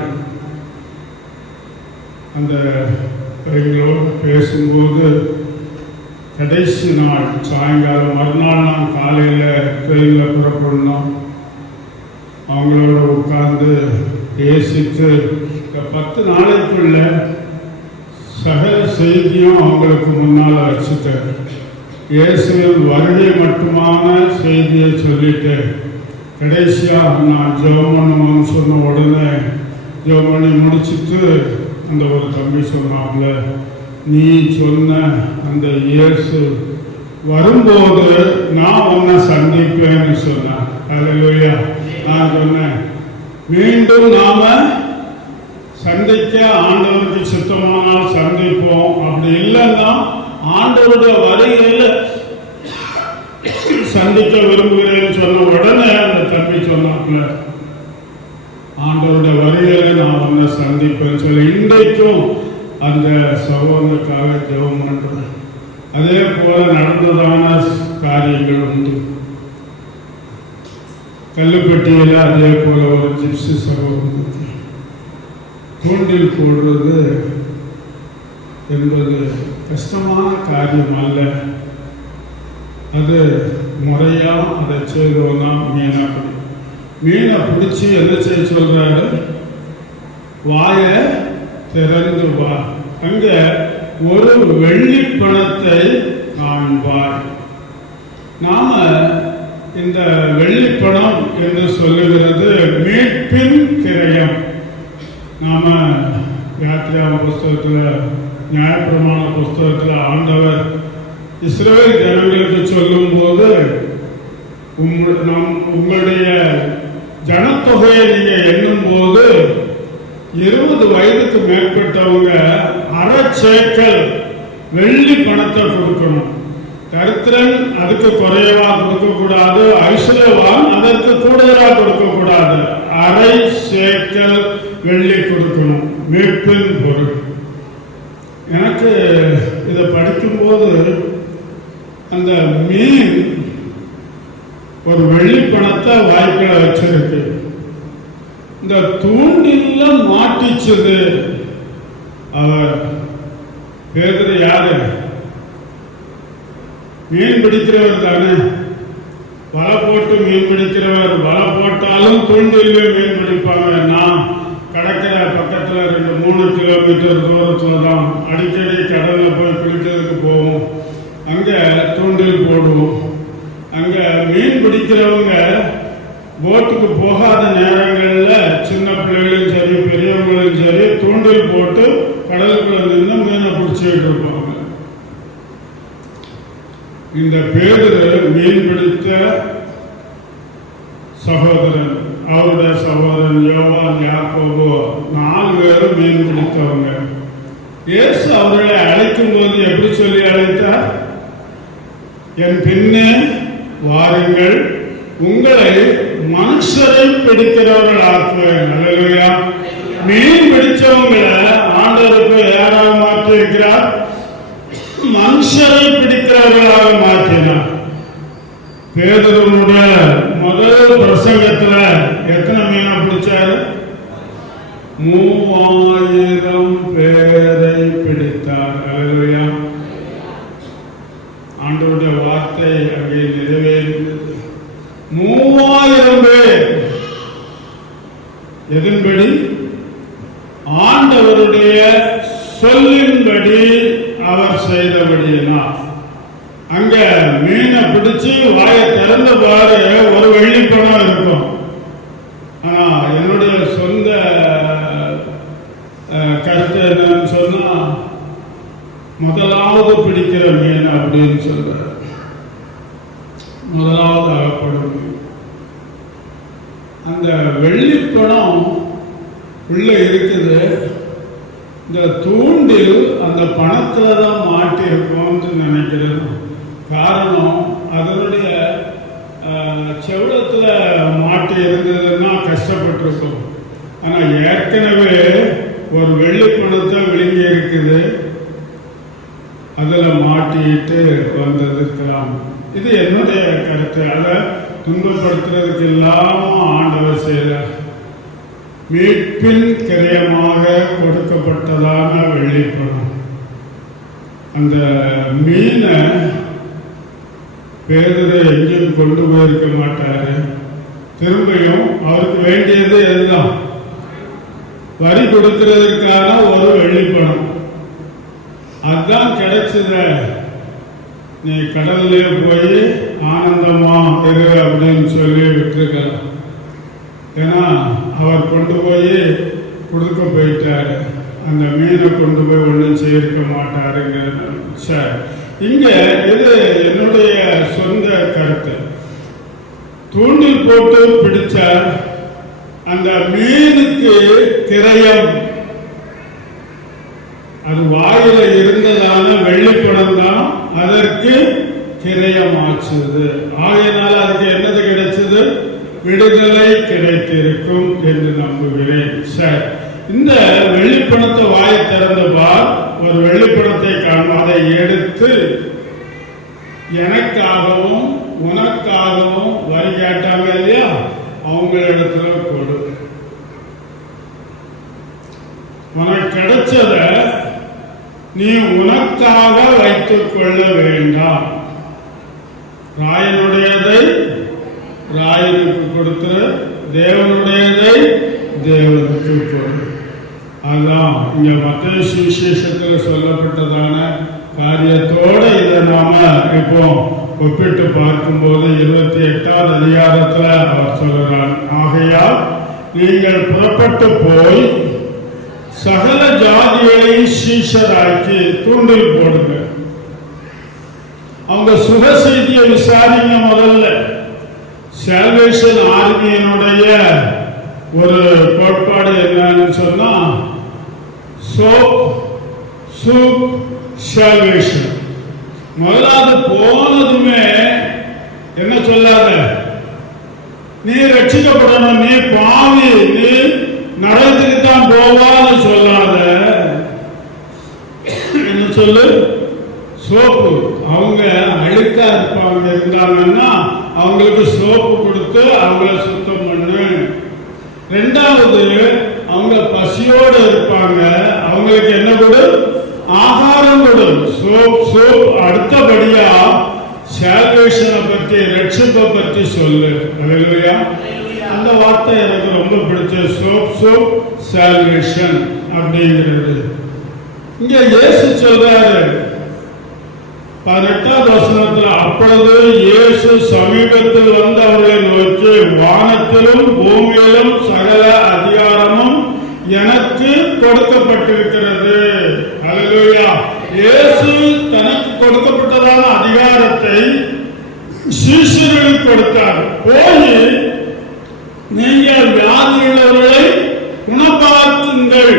அந்த எங்களோடு பேசும்போது கடைசி நாள் சாயங்காலம் மறுநாள் நான் காலையில் ட்ரெயினில் புறப்படணும். அவங்களோட உட்கார்ந்து பேசிட்டு 10 நாளைக்குள்ள சகல செய்தியும் அவங்களுக்கு முன்னால் வச்சுட்டேன். இயேசுவின் வருகை மட்டுமான செய்தியை சொல்லிட்டு கடைசியாக நான் ஜெபம் பண்ணுவோம்னு சொன்ன உடனே ஜெபம் பண்ணி முடிச்சுட்டு அந்த ஒரு தம்பி சொன்னாங்க, நீ சொன்ன அந்த இயேசு வரும்போது நான் உன்னை சந்திப்பேன்னு சொன்னேன். அல்லேலூயா. நான் சொன்னேன், மீண்டும் நாம சந்திக்க ஆண்டவருக்கு சித்தமானால் சந்திப்போம், அப்படி இல்லைன்னா ஆண்டவருடைய வருகையில் சந்திக்க விரும்புகிறேன்னு சொன்ன உடனே அந்த தம்பி சொன்னாப்புல, ஆண்டவருடைய வருகையில நான் உன்னை சந்திப்பேன்னு சொல்லி இன்றைக்கும் அந்த சகோதரனுக்காக ஜெபம் பண்றேன். அதே போல நடந்ததான காரியங்கள் உண்டு. கல்லுப்பட்டியில் அதே போல ஒரு ஜிப்சி சகோதரனுக்கு தூண்டில் போடுறது என்பது கஷ்டமான காரியம் அல்ல. அது முறையா அதை செய்தோம்னா மீனை பிடிச்சி என்ன செய்ய சொல்றாரு, வாயை திறந்து வா, அங்க ஒரு வெள்ளி பணத்தை காண்பாய். நாம இந்த வெள்ளி பணம் என்று சொல்லுகிறது மீட்பின் கிரயம். நாம யாத்திரா புஸ்தகத்தில், நியாயப்பிரமாண புஸ்தகத்தில் ஆண்டவர் இஸ்ரவேல் ஜனங்களுக்கு சொல்லும் போது, உங்களுடைய ஜனத்தொகையை நீங்க எண்ணும் போது 20 வயதுக்கு மேற்பட்டவங்க அரை சேக்கல் வெள்ளி பணத்தை கொடுக்கணும். தரித்திரன் அதுக்கு குறைவா கொடுக்க கூடாது, ஐஸ்வர்யவான் அதற்கு கூடுதலா கொடுக்க கூடாது. அரை சேக்கல் வெள்ளி கொடுக்கணும், மீட்பின் பொருள். எனக்கு இதை படிக்கும்போது அந்த மீன் ஒரு வெள்ளி பணத்தை வாய்க்குள்ள வச்சிருக்கு, இந்த தூண்டில மாட்டிச்சது. அவர் பேதுரு யாரு? மீன் பிடிக்கிறவர் தானே, வலை போட்டு மீன் பிடிக்கிறவர். வலை போட்டாலும் தூண்டிலே மீன் பிடிப்பாங்க. நான் கடற்கரை பக்கத்துல 2-3 கிலோமீட்டர் தூரத்துல போகாத நேரங்கள்ல சின்ன பிள்ளைகளும் சரி பெரியவங்களும் சரி தூண்டில் போட்டு கடலுக்குள்ள நின்று மீனை பிடிச்சிட்டு இருப்பாங்க. இந்த பேதுரு மீன் பிடித்த சகோதரன், அவருடைய சகோதரன் யோவான், யாக்கோபு 4 பேரும் மீன் பிடித்தவங்க. இயேசு அவர்களை அழைக்கும் போது எப்படி சொல்லி அழைத்தார்? என் பின்னே வாருங்கள், உங்களை மனுஷரை பிடிக்கிறவர்கள் ஆக்குவேன். அல்லேலூயா. மீன் பிடிச்சவங்களை ஆண்டவருக்கு யாராக மாற்றி இருக்கிறார்? மனுஷரை பிடிக்கிறவர்களாக மாற்றினார். பேதுருவுடைய முதல் பிரசங்கத்துல எத்தனை மீனை பிடிச்சாரு? 3000 பேரை பிடித்தார். அல்லேலூயா. ஆண்டவருடைய வார்த்தை அங்கே நிறைவேறியது. 3000 பேர். எதன்படி? ஆண்டவருடைய சொல்லின்படி அவர் செய்தபடியினார். அங்க மீனை பிடிச்சு வாயை திறந்த பாரு ஒரு வெள்ளி பணம் இருக்கும். ஆனா என்னுடைய சொந்த கருத்து என்னன்னு சொன்னா, முதலாவது பிடிக்கிற மீன் அப்படின்னு சொல்ற, முதலாவது அகப்படும் அந்த வெள்ளி பணம் உள்ள இருக்குது. இந்த தூண்டில் அந்த பணத்துல தான் மாட்டி இருக்கும்னு நினைக்கிறேன். காரணம், அதனுடைய செவளத்துல மாட்டி இருந்ததுன்னா கஷ்டப்பட்டிருக்கும். ஆனா ஏற்கனவே ஒரு வெள்ளி பணத்தை விழுங்கி இருக்குது, அதுல மாட்டிட்டு வந்திருக்கலாம். இது என்னுடைய கருத்து. அதை துன்பப்படுத்துறதுக்கு இல்லாம ஆண்டவர் செய்தார். மீட்பின் கிரயமாக கொடுக்கப்பட்டதான வெள்ளி பணம். அந்த மீனை பேதுரு எங்கேயும் கொண்டு போயிருக்க மாட்டாரு. திரும்பியும் அவருக்கு வேண்டியது எதுதான்? வரி கொடுக்கிறதுக்கான ஒரு வெள்ளி பணம். அதுதான் கிடைச்சத. நீ கடல்ல போய் ஆனந்தமா இரு அப்படின்னு சொல்லி விட்டுருக்கலாம். ஏன்னா அவர் கொண்டு போய் கொடுக்க போயிட்டாரு. அந்த மீனை கொண்டு போய் ஒன்றும் சேர்க்க மாட்டாருங்க. சரி, இங்க இது என்னுடைய சொந்த கருத்து. தூண்டில் போட்டு பிடிச்ச அந்த மீனுக்கு கிரயம், அது வாயில இருந்ததான வெள்ளிப்பணம் தான் அதற்கு கிரயம் ஆச்சுது. ஆகையினால அதுக்கு என்னது கிடைச்சது? விடுதலை கிடைத்திருக்கும் என்று நம்புகிறேன். சரி, இந்த வெள்ளிப்பணத்தை வாயை திறந்து பார். ஒரு வெள்ளிப்பணத்தை காணும். அதை எடுத்து எனக்காகவும் உனக்காகவும் வரி கேட்டாங்க இல்லையா, அவங்களிடத்துல கொடு. உனக்கு கிடைச்சத நீ உனக்காக வைத்துக் கொள்ள வேண்டாம். ராயனுடையதை ராயனுக்கு கொடுத்து, தேவனுடையதை தேவனுக்கு கொடு. அதான் இங்க மத்தேயு சுவிசேஷத்தில் சொல்லப்பட்டதான காரியத்தோட இதை நாம இப்போ ஒப்பிட்டு பார்க்கும்போது 28வது அதிகாரத்துல அவர் சொல்கிறார், ஆகையால் நீங்கள் புறப்பட்டு போய் சகல ஜாதிகளையும் சீஷராக்கி தூண்டில் போடுங்க. அவங்க சுக செய்தியை விசாரிங்க. முதல்ல சால்வேஷன் ஆர்மியினுடைய ஒரு கோட்பாடு என்னன்னு சொன்னா, சோப் சூப் சால்வேஷன். முதலாவது போனதுமே என்ன சொல்லாத, நீ ரட்சிக்கப்படணும், நீ பாவி, நீ நரகத்துக்கு தான் போவான்னு சொல்லாத. என்ன சொல்லு? சோப்பு. அவங்க அழுக்கா இருப்பாங்க இருந்தாங்கன்னா அவங்களுக்கு சோப்பு கொடுத்து அவங்கள சுத்தம் பண்ணு. ரெண்டாவது, அவங்க பசியோடு இருப்பாங்க, அவங்களுக்கு என்ன கொடு? ஆகாரம் கொடு. சோப். அடுத்தபடியா சால்வேஷனை பற்றி, ரட்சிப்பை பற்றி சொல்லு. அல்லேலூயா. அந்த வார்த்தை எனக்கு ரொம்ப பிடிச்ச, சோப் சால்வேஷன் அப்படிங்கிறது. இங்க இயேசு சொல்றாரு, 18வது வசனத்தில், அப்பொழுது இயேசு சமீபத்தில் வந்து அவர்களை நோக்கி, வானத்திலும் பூமியிலும் சகல அதிகாரமும் எனக்கு கொடுக்கப்பட்டிருக்கிறது. அல்லேலூயா. இயேசு தனக்கு கொடுக்கப்பட்டதான அதிகாரத்தை சீஷர்களுக்கு கொடுத்தார். போய் நீங்கள் வியாதியுள்ளவர்களை குணமாக்குங்கள்,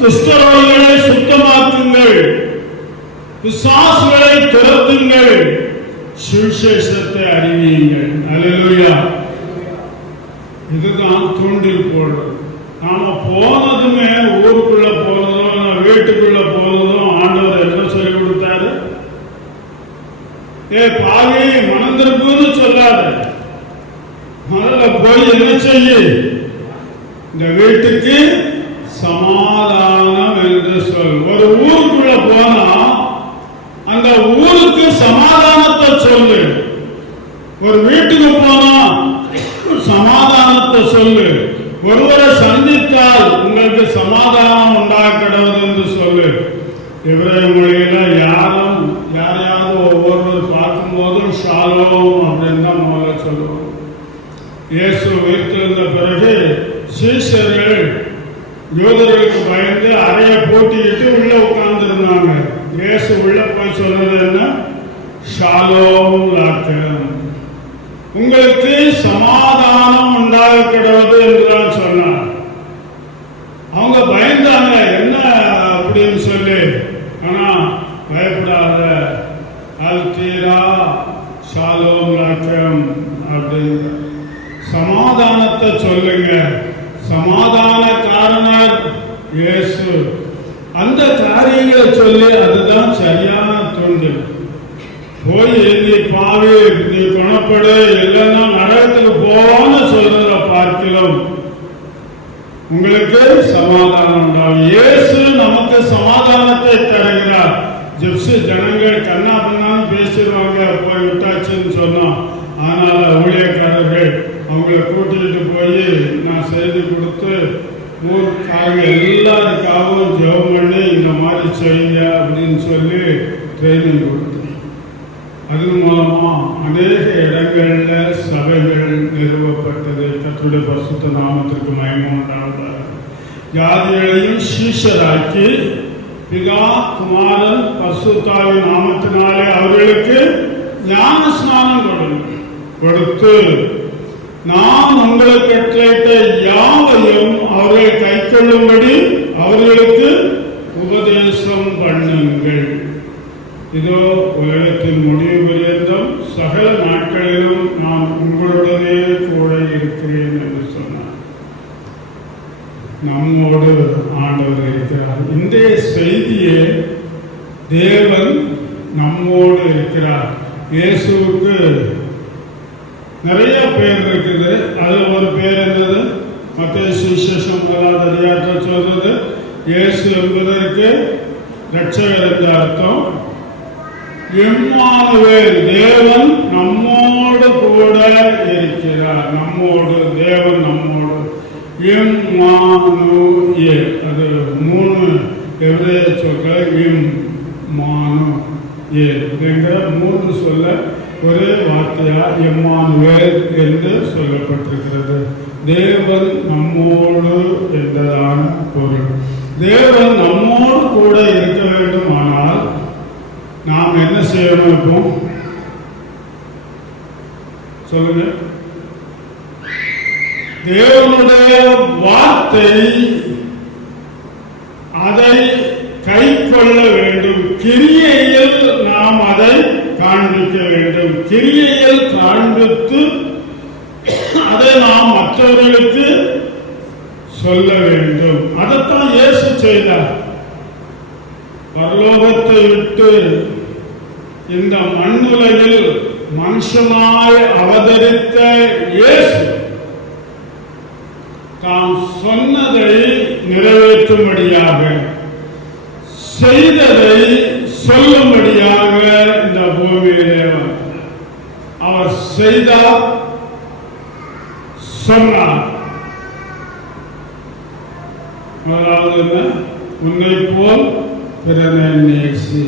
குஷ்டரோகிகளை சுத்தமாக்குங்கள், பிசாசுகளை துரத்துங்கள், சுவிசேஷத்தை அறிவியுங்கள். அல்லேலூயா. இதுதான் தூண்டில் போடுறது. நாம போனதுமே, ஊருக்குள்ள போனதும் வீட்டுக்குள்ள போனதும் ஆண்டவர் என்ன சொல்லி கொடுத்தாரு? பாவி மனம் திருப்புன்னு சொல்லாது, முதல்ல போய் என்ன செய்ய, இந்த வீட்டுக்கு சமாதானம் என்று சொல். ஒரு ஊருக்குள்ள போனா அந்த ஊருக்கு சமாதானத்தை சொல்லு. ஒரு வீட்டுக்கு போனா சமாதானத்தை சொல்லு. ஒருவரை சந்தித்தால் உங்களுக்கு சமாதானம் உண்டாக்கிறது என்று சொல்லு. எபிரேய மொழியில யாரையாவது ஒவ்வொருவர் பார்க்கும் போதும் ஷாலோம் அப்படின்னு தான் முதல்ல சொல்லுவோம். இயேசு உயிர்த்தெழுந்த பிறகு சீஷர்கள் யூதர்களுக்கு பயந்து அறைய பூட்டிக்கிட்டு உள்ள உட்கார்ந்து இருந்தாங்க. இயேசு உள்ள போய் சொன்னது என்ன? ஷாலோம் லாக்கம், உங்களுக்கு சமாதானம் உண்டாக கிடவது என்றுதான் சொன்னார். அவங்க பயந்தாங்க, என்ன அப்படின்னு சொல்லி. ஆனா பயப்படாத, அல்தீரா ஷாலோம் லாக்கம் அப்படின்னு சமாதானத்தை சொல்லுங்க. சமாதான காரணர் இயேசு. அந்த காரியங்களை சொல்லி, அதுதான் சரியான தூண்டல். போய் நீ பாவி, நீ குணப்படு, இல்லைன்னா நரகத்துக்கு போன்னு சொல்றத பார்க்கலாம் உங்களுக்கு சமாதானம் உண்டாகும். இயேசு நமக்கு சமாதானத்தை தருகிறார். ஜிப்சி ஜனங்கள் கண்ணா பண்ணான்னு பேசிடுவாங்க, போய் விட்டாச்சுன்னு சொன்னோம். ஆனால் ஊழியக்காரர்கள் அவங்கள கூட்டிகிட்டு போய் நான் செய்தி கொடுத்து ஊருக்காரங்க எல்லாருக்காகவும் ஜெபம் பண்ணி இந்த மாதிரி செய்யுங்க அப்படின்னு சொல்லி ட்ரைனிங் கொடுத்தேன். அதன் மூலமா அநேக இடங்கள்ல சபைகள் நிறுவப்பட்டது. கர்த்தருடைய பரிசுத்த நாமத்திற்கு மகிமை உண்டாவதாக. ஜாதிகளையும் சீஷராக்கி பிதா குமாரன் பரிசுத்தாவின் நாமத்தினாலே அவர்களுக்கு ஞான ஸ்நானம் கொடுத்து, நான் உங்களுக்கு கட்டளையிட்ட யாவையும் அவர்கள் கைக்கொள்ளும்படி அவர்களுக்கு உபதேசம் பண்ணுங்கள். இதோ உலகத்தின் முடிவு பரியந்தம் சகல நாட்களிலும் நான் உங்களுடனே கூட இருக்கிறேன் என்று சொன்னார். நம்மோடு ஆண்டவர் இருக்கிறார். இந்த செய்தியே தேவன் நம்மோடு இருக்கிறார். இயேசுவுக்கு நிறைய பேர் இருக்குது. அது ஒரு பேர் என்னது? மத்தேயு சுவிசேஷம் 1வது அதிகாரத்தில் சொல்றது, இயேசு என்பதற்கு ரட்சகர் என்ற அர்த்தம். இம்மானுவேல், தேவன் நம்மோடு கூட இருக்கிறார். நம்மோடு, தேவன் நம்மோடு. இம்மானுவேல், அது 3 எபிரேய சொற்கள். இம்மானுவேல் என்கிற 3 சொல்ல ஒரே வார்த்தையா இம்மானுவேல் என்று சொல்லப்பட்டிருக்கிறது. தேவன் நம்மோடு என்றதான பொருள். தேவன் நம்மோடு கூட இருக்க வேண்டுமானால் நாம் என்ன செய்யணும்? இப்போ சொல்லுங்க. தேவனுடைய வார்த்தை, அதை கை கொள்ள வேண்டும். கிரியையில் நாம் அதை காண்பிக்க வேண்டும். கிரியையில் காண்பித்து அதை நாம் மற்றவர்களுக்கு சொல்ல வேண்டும். அதைத்தான் இயேசு செய்தார். பரலோகத்தை விட்டு இந்த மண்ணுலகில் மனுஷனாய் அவதரித்த இயேசு தாம் சொன்னதை நிறைவேற்றும்படியாக, செய்ததை சொல்லும்படியாக இந்த பூமியிலே அவர் செய்தார், சொன்னார். முதலாவது என்ன? உன்னை போல் பிறனை நேசி.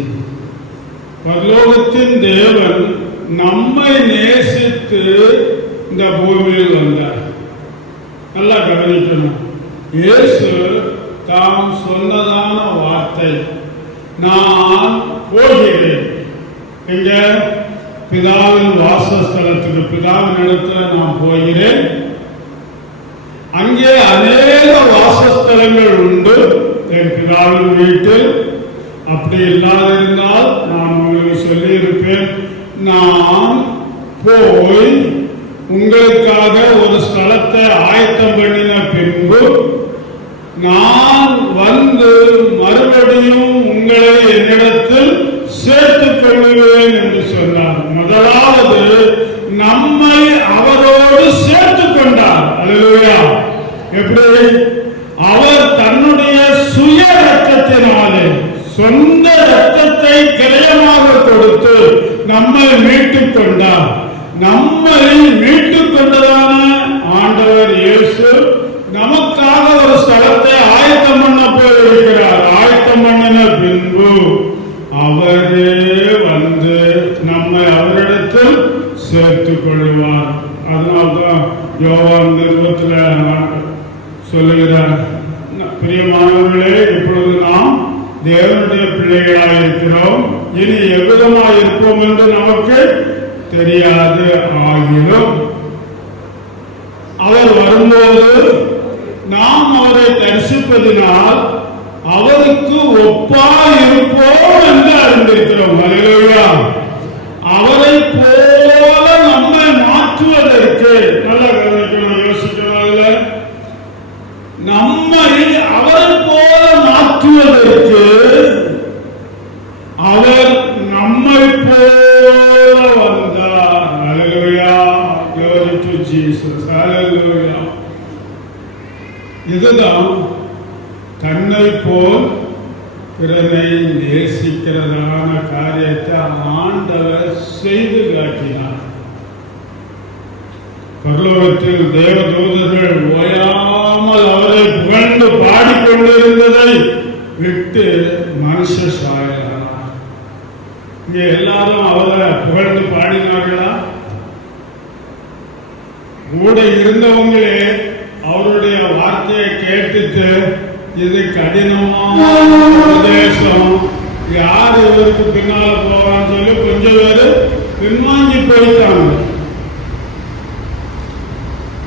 பரலோகத்தின் தேவன் நம்மை நேசித்து இந்த பூமியில் வந்தார். நல்லா கவனிக்கணும். இயேசு தாம் சொன்னதான வார்த்தை, நான் போகிறேன் எங்க பிதாவின் வாசஸ்தலத்துக்கு, பிதாவின் இடத்துல நான் போகிறேன். அங்கே அநேக வாசஸ்தலங்கள் உண்டு என் பிதாவின் வீட்டில். அப்படி இல்லாதிருந்தால் நான் உங்களுக்கு சொல்லியிருப்பேன், நான் போய் உங்களுக்காக ஒரு ஸ்தலத்தை ஆயத்தம் பண்ணின பின்பு நான் வந்து மறுபடியும் உங்களை என்னிடத்தில் சேர்த்துக் கொள்ளுவேன் என்று சொன்னார். முதலாவது நம்மை அவரோடு சேர்த்துக் கொண்டார். அல்லேலூயா. எப்படி? அவர் தன்னுடைய சுய ரத்தத்தினாலே, சொந்த ரத்தத்தை கிரயமாக கொடுத்து நம்மை மீட்டுக் கொண்டார். நம்மை மீட்டுக் கொண்டதான ஆண்டவர் இயேசு நமக்காக ஒரு ஸ்தலத்தை ஆயத்தம் பண்ண போயிருக்கிறார். ஆயத்தம் பண்ணின பின்பு அவரே வந்து நம்மை அவரிடத்தில் சேர்த்துக் கொள்வார். அதனால்தான் யோவான் நிருபத்தில் சொல்லுகிறார், பிரியமானவர்களே, இப்பொழுது நாம் தேவனுடைய பிள்ளைகளாக இருக்கிறோம், இனி எவ்விதமாக இருப்போம் என்று நமக்கு தெரியாது. ஆகிலும் அவர் வரும்போது நாம் அவரை தரிசிப்பதினால் அவருக்கு ஒப்பாய் இருப்போம் என்று அறிந்திருக்கிறோம். அல்லேலூயா. அவரை போல நம்மை மாற்றுவதற்கு, நல்லா கவனிக்கணும், யோசிக்கணும், நம்மை அவரை போல மாற்றுவதற்கு அவர் நம்மை போல வந்தார். அல்லேலூயா. Glory to Jesus. Hallelujah. இதுதான் தன்னை போல் பிறரை நேசிக்கிறதான காரியத்தை ஆண்டவர் செய்து காட்டினார். பரலோகத்தில் தேவதூதர்கள் ஓயாமல் அவரை புகழ்ந்து பாடிக்கொண்டிருந்ததை விட்டு மனுஷ சாயலானார். இங்கே எல்லாரும் அவரை புகழ்ந்து பாடினார்களா? கூட இருந்தவங்களே அவருடைய வார்த்தையை கேட்டுட்டு, இது கடினமான உபதேசம், யார் இவருக்கு பின்னால போவான்னு சொல்லி கொஞ்சம் பேர் பின்வாங்கி போயிட்டாங்க.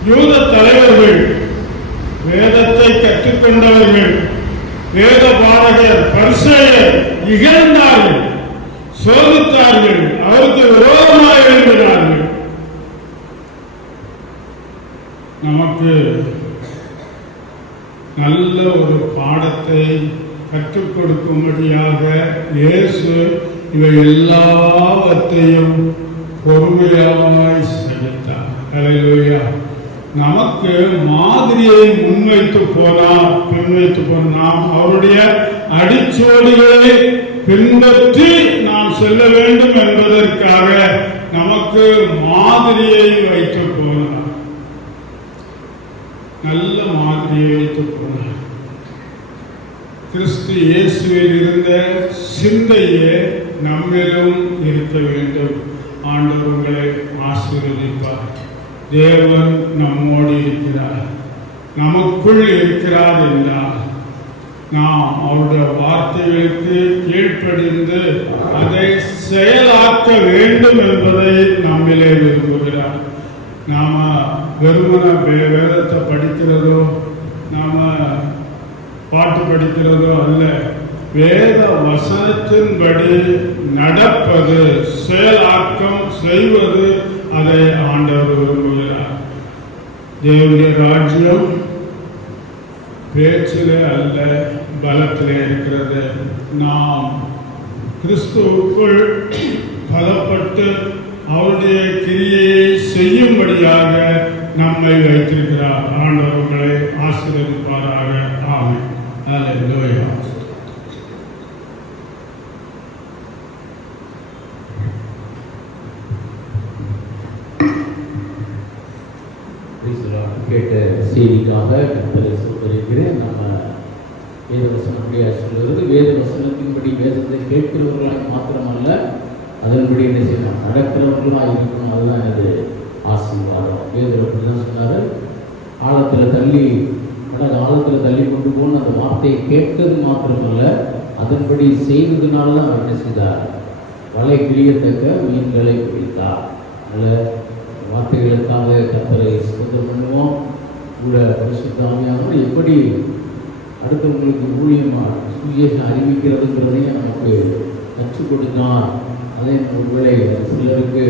யூத தலைவர்கள், வேதத்தை கற்றுக்கொண்டவர்கள், வேத பாரகர், பரிசேயர் இகழ்ந்தார்கள், சோதித்தார்கள், அவருக்கு விரோதமாக எழுதினார்கள். நமக்கு நல்ல ஒரு பாடத்தை கற்றுக் கொடுக்கும்படியாக இயேசு இவை எல்லாவற்றையும் பொறுமையாய் சகித்தார். அல்லேலூயா. நமக்கு மாதிரியை முன்வைத்து போனார், பின்வைத்து போனார். அவருடைய அடிச்சுவடிகளை பின்பற்றி நாம் செல்ல வேண்டும் என்பதற்காக நமக்கு மாதிரியை வைத்து போனார். நல்ல மாதிரியை வைத்து போனார். கிறிஸ்து இயேசுவில் இருந்த சிந்தையே நம்மிலும் இருக்க வேண்டும். ஆண்டவர் உங்களை ஆசீர்வதிப்பார். தேவன் நம்மோடு இருக்கிறார், நமக்குள் இருக்கிறார் என்றால் நாம் அவருடைய வார்த்தைகளுக்கு கீழ்ப்படிந்து அதை செயலாக்க வேண்டும் என்பதை நம்மிலே விரும்புகிறார். நாம வெறுமன வேதத்தை படிக்கிறதோ, நாம பாட்டு படிக்கிறதோ அல்ல, வேத வசனத்தின்படி நடப்பது, செயலாக்கம் செய்வது, அதை ஆண்டவர் விரும்புகிறார். தேவனுடைய ராஜ்யம் பேச்சிலே அல்ல, பலத்திலே இருக்கிறது. நாம் கிறிஸ்துவுக்குள் பலப்பட்டு அவருடைய கிரியையை செய்யும்படியாக நம்மை வைத்திருக்கிறார். ஆண்டவர் உங்களை ஆசீர்வதிப்பாராக. ஆமென். அல்லேலூயா. கேட்ட செய்திக்காக கர்த்தரை சொல்லியிருக்கிறேன். நம்ம வேத வசனம் சொல்லுவது, வேத வசனத்தின்படி வேதத்தை கேட்கிறவர்களாக மாத்திரமல்ல, அதன்படி என்ன செய்யணும், நடக்கிறவர்களாக இருக்கணும். அதுதான் எனது ஆசீர்வாதம். பேதுரு அப்படிதான் சொன்னார். ஆழத்தில் தள்ளி ஆழத்தில் தள்ளி கொண்டு போன அந்த வார்த்தையை கேட்டது மாத்திரமல்ல, அதன்படி செய்ததுனால தான் அவர் என்ன செய்தார், வலை கிழியத்தக்க மீன்களை பிடித்தார். நல்ல வார்த்தைகளுக்காக கர்த்தரை ஸ்தோத்திரம் பண்ணுவோம். கூட பரிசுத்த ஆவியானவர் எப்படி அடுத்தவங்களுக்கு ஊழியமாக சுவிசேஷம் அறிவிக்கிறதுங்கிறதையும் நமக்கு கற்றுக் கொடுத்தார். அதை ஒருவேளை சிலருக்கு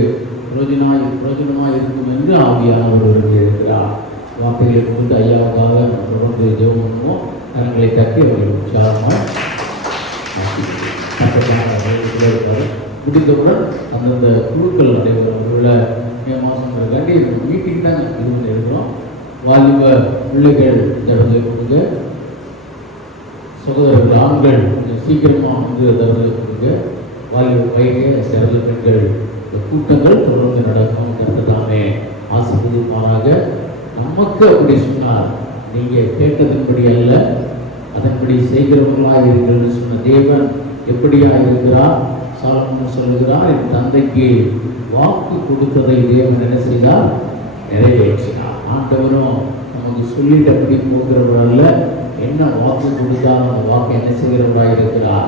பிரயோஜனமாக இருக்கும் என்று ஆவியானவர் இருக்கிறார். வார்த்தைகளை கொடுத்து ஐயாவுக்காக நம்ம தொடர்ந்து ஜெபம் பண்ணுவோம். கரங்களை தட்டி அவர்கள் உற்சாகமாக முடிந்தவுடன் அந்தந்த குழுக்கள் நடைபெறும். ஒருவேளை மே மாதங்கிறக்காண்டி மீட்டிங் தான் இது பண்ணி இருக்கிறோம். வாலிப பிள்ளைகள் இந்த இடத்துல கொடுங்க, சகோதரர்கள் ஆண்கள் கொஞ்சம் சீக்கிரமாக வந்து இடத்துல கொடுங்க. வாலிப பையன் சிறந்த பெண்கள் இந்த கூட்டங்கள் தொடர்ந்து நடக்கும். கருத்தாமே ஆசீர்வதிப்பாராக. நமக்கு அப்படி சொன்னார், நீங்கள் கேட்டதன்படி அல்ல அதன்படி செய்கிறவர்களாக இருக்கிறன்னு சொன்ன தேவன் எப்படியாக இருக்கிறார்? சாலமோன் சொல்லுகிறார், என் தந்தைக்கு வாக்கு கொடுத்ததை தேவன் என்ன செய்தார், நிறைவேற்றினார். ஆண்டவரும் நமக்கு சொல்லிட்டு அப்படி போகிறவர் அல்ல, என்ன வாக்கு கொடுத்தாலும் அந்த வாக்கு என்ன செய்கிறவராக இருக்கிறார்,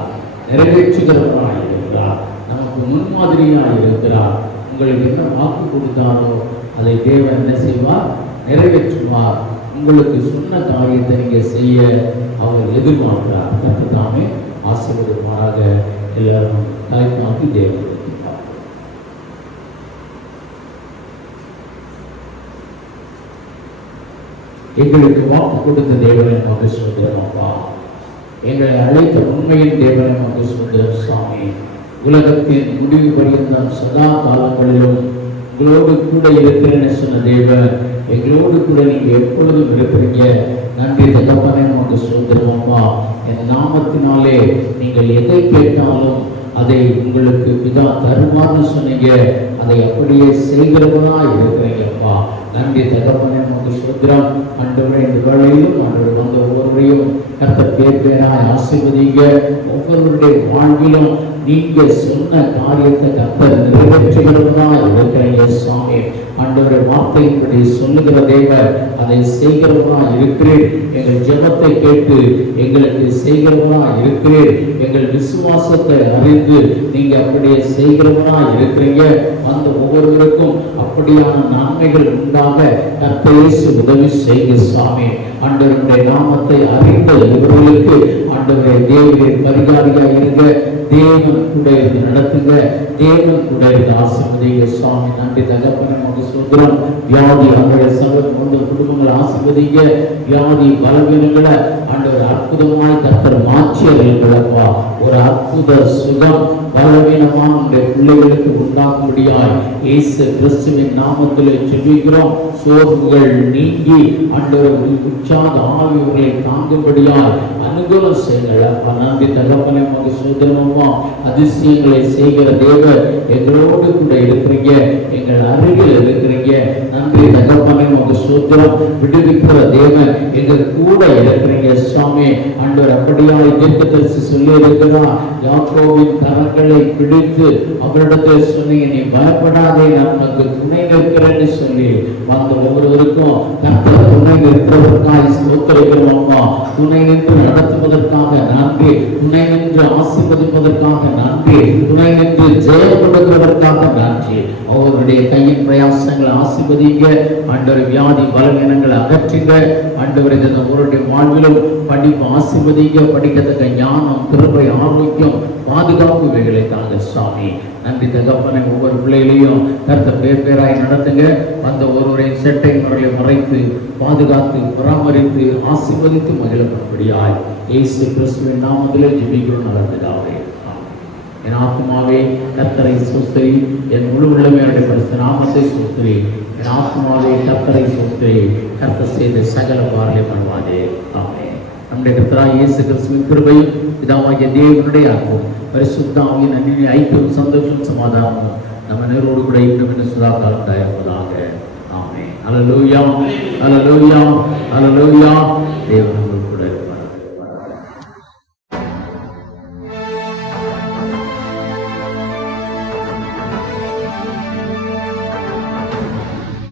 நிறைவேற்றுகிறவராக இருக்கிறார், நமக்கு முன்மாதிரியாக இருக்கிறார். உங்களுக்கு என்ன வாக்கு கொடுத்தாரோ அதை தேவன் என்ன செய்வார், நிறைவேற்றுவார். உங்களுக்கு சொன்ன காரியத்தை நீங்கள் செய்ய அவர் எதிர்பார்க்கிறார். கர்த்தர் ஆசீர்வதிப்பாராக. எல்லாரும் தலைப்பாக்கி தேவன் எங்களுக்கு வாக்கு கொடுத்த தேவனை நமக்கு சுதந்திரம் அப்பா. எங்களை அழைத்த உண்மையின் தேவனை நமக்கு சுதந்திரம் சுவாமி. உலகத்தின் முடிவு பரியந்தம் சதா காலங்களிலும் உங்களோடு கூட இருக்கிறேன்னு சொன்ன தேவன், எங்களோடு கூட நீங்க எப்பொழுதும் இருக்கிறீங்க. நன்றி தகப்பனே, நமக்கு சுதந்திரம் அப்பா. என் நாமத்தினாலே நீங்கள் எதை கேட்டாலும் அதை உங்களுக்கு பிதா தருமாறு சொன்னீங்க, அதை அப்படியே செய்கிறவனா இருக்கிறீங்கப்பா. நன்றி தகப்பனே, நமக்கு சுதந்திரம். ஆண்டவரே, இந்த வேளையிலும் ஆண்டவர் வந்த ஒவ்வொருவரையும் கர்த்தர் பேர் பேராய் ஆசீர்வதிங்க. ஒவ்வொருவருடைய வாழ்விலும் நீங்க சொன்ன காரியத்தை கர்த்தர் நிறைவேற்றுகிறவனா இருக்கிறீங்க சுவாமி. ஆண்டவருடைய வார்த்தையின்படி சொல்லுகிற தேவர் அதை செய்கிறவனா இருக்கிறேன். எங்கள் ஜெபத்தை கேட்டு எங்களுக்கு செய்கிறவனா இருக்கிறேன். எங்கள் விசுவாசத்தை அறிந்து நீங்க அப்படியே செய்கிறவனா இருக்கிறீங்க. அந்த ஒவ்வொருவருக்கும் அப்படியான நன்மைகள் உண்டாக கர்த்தர் இயேசு உதவி செய்க சுவாமி. ஆண்டவருடைய நாமத்தை அறிந்த இவர்களுக்கு ஆண்டவருடைய தேவனின் பரிகாரியா இருங்க. தேவன் கூட இருந்து நடத்துங்க. தேவன் கூட இருந்து ஆசீர்வதிங்க சுவாமி. நன்றி தகப்பனே, நமக்கு சுதந்திரம். வியாதி அவருடைய சகோதர குடும்பங்களை ஆசீர்வதிங்க. வியாதி பலவீனங்களை ஆண்டவர் அற்புதமாய் கர்த்தர் மாற்றி அறிவிப்பா. ஒரு அற்புத சுகம் பலவீனமான உடைய பிள்ளைகளுக்கு உண்டாக்கும்படியாய் இயேசு கிறிஸ்துவின் நாமத்திலே ஜெபிக்கிறோம். சோர்வுகள் நீங்கி ஆண்டவர் உற்சாக ஆவியவர்களை தாங்கும்படியாய் அனுகூலம் செய்யுங்கள். நன்றி தகப்பனே, நமக்கு சுதந்திரமா அதிசயங்களை செய்கிற தேவர் எங்களோடு கூட இருக்கிறீங்க, எங்கள் அருகில் இருக்கிறீங்க. நன்றி தகப்பனே, நமக்கு சுதந்திரம். விடுவிக்கிற தேவன் எங்கள் கூட இருக்கிறீங்க சுவாமி. ஆண்டவர் அப்படியாய் தீர்க்கதரிசி சொல்லி இருக்கிறார், யாக்கோபின் கரங்களை பிடித்து அவரிடத்தில் சொன்னீங்க, நீ பயப்படாதே, நான் உனக்கு துணை நிற்கிறேன்னு சொல்லி வந்த ஒவ்வொருவருக்கும் கர்த்தர் துணை நிற்கிறதற்காக ஸ்தோத்திரிக்கிறோம் அப்பா. துணை நின்று நடத்துவதற்காக நன்றி, துணை நின்று ஆசீர்வதிப்பதற்காக நன்றி, துணை நின்று ஜெயம் கொடுக்கிறதற்காக நன்றி. அவருடைய கையின் பிரயாசங்களை ஆசீர்வதிங்க. ஆண்டவர் வியாதி பலவீனங்களை அகற்றுங்க. ஆண்டவர் இந்த ஒருவருடைய வாழ்விலும் படிப்பு ஆசீர்வதிங்க. படிக்கத்தக்க ஞானம், கிருபை, ஆரோக்கியம், பாதுகாப்பு இவைகளை தாங்க சுவாமி. நன்றி தகப்பனை, ஒவ்வொரு பிள்ளைகளையும் கர்த்தர் பேர் பேராய் நடத்துங்க. அந்த ஒருவரையும் செட்டை முறையை மறைத்து பாதுகாத்து பராமரித்து ஆசீர்வதித்து மகிழப்படும்படியாய் இயேசு கிறிஸ்துவின் நாமத்திலே ஜெபிக்கிறோம் நல்லதாவே. என் ஆத்மாவே கர்த்தரை ஸ்தோத்திரி, என் முழு உள்ளமே பரிசுத்த நாமத்தை ஸ்தோத்திரி. என் ஆத்மாவே கர்த்தரை ஸ்தோத்திரி, கர்த்தர் செய்த சகல காரியம் பண்ணுவாதே. ஆமென். நம்முடைய கர்த்தராகிய இயேசு கிறிஸ்துவின் கிருபையும் பிதாவாகிய தேவனுடைய அன்பும் பரிசுத்த ஆவியின் அன்பின் ஐக்கியம், சந்தோஷம், சமாதானமும் நம்ம நேரோடு கூட இன்னும் இன்னும் சதா காலம் தயாரிப்பதாக. ஆமென். அல்லேலூயா, அல்லேலூயா, அல்லேலூயா.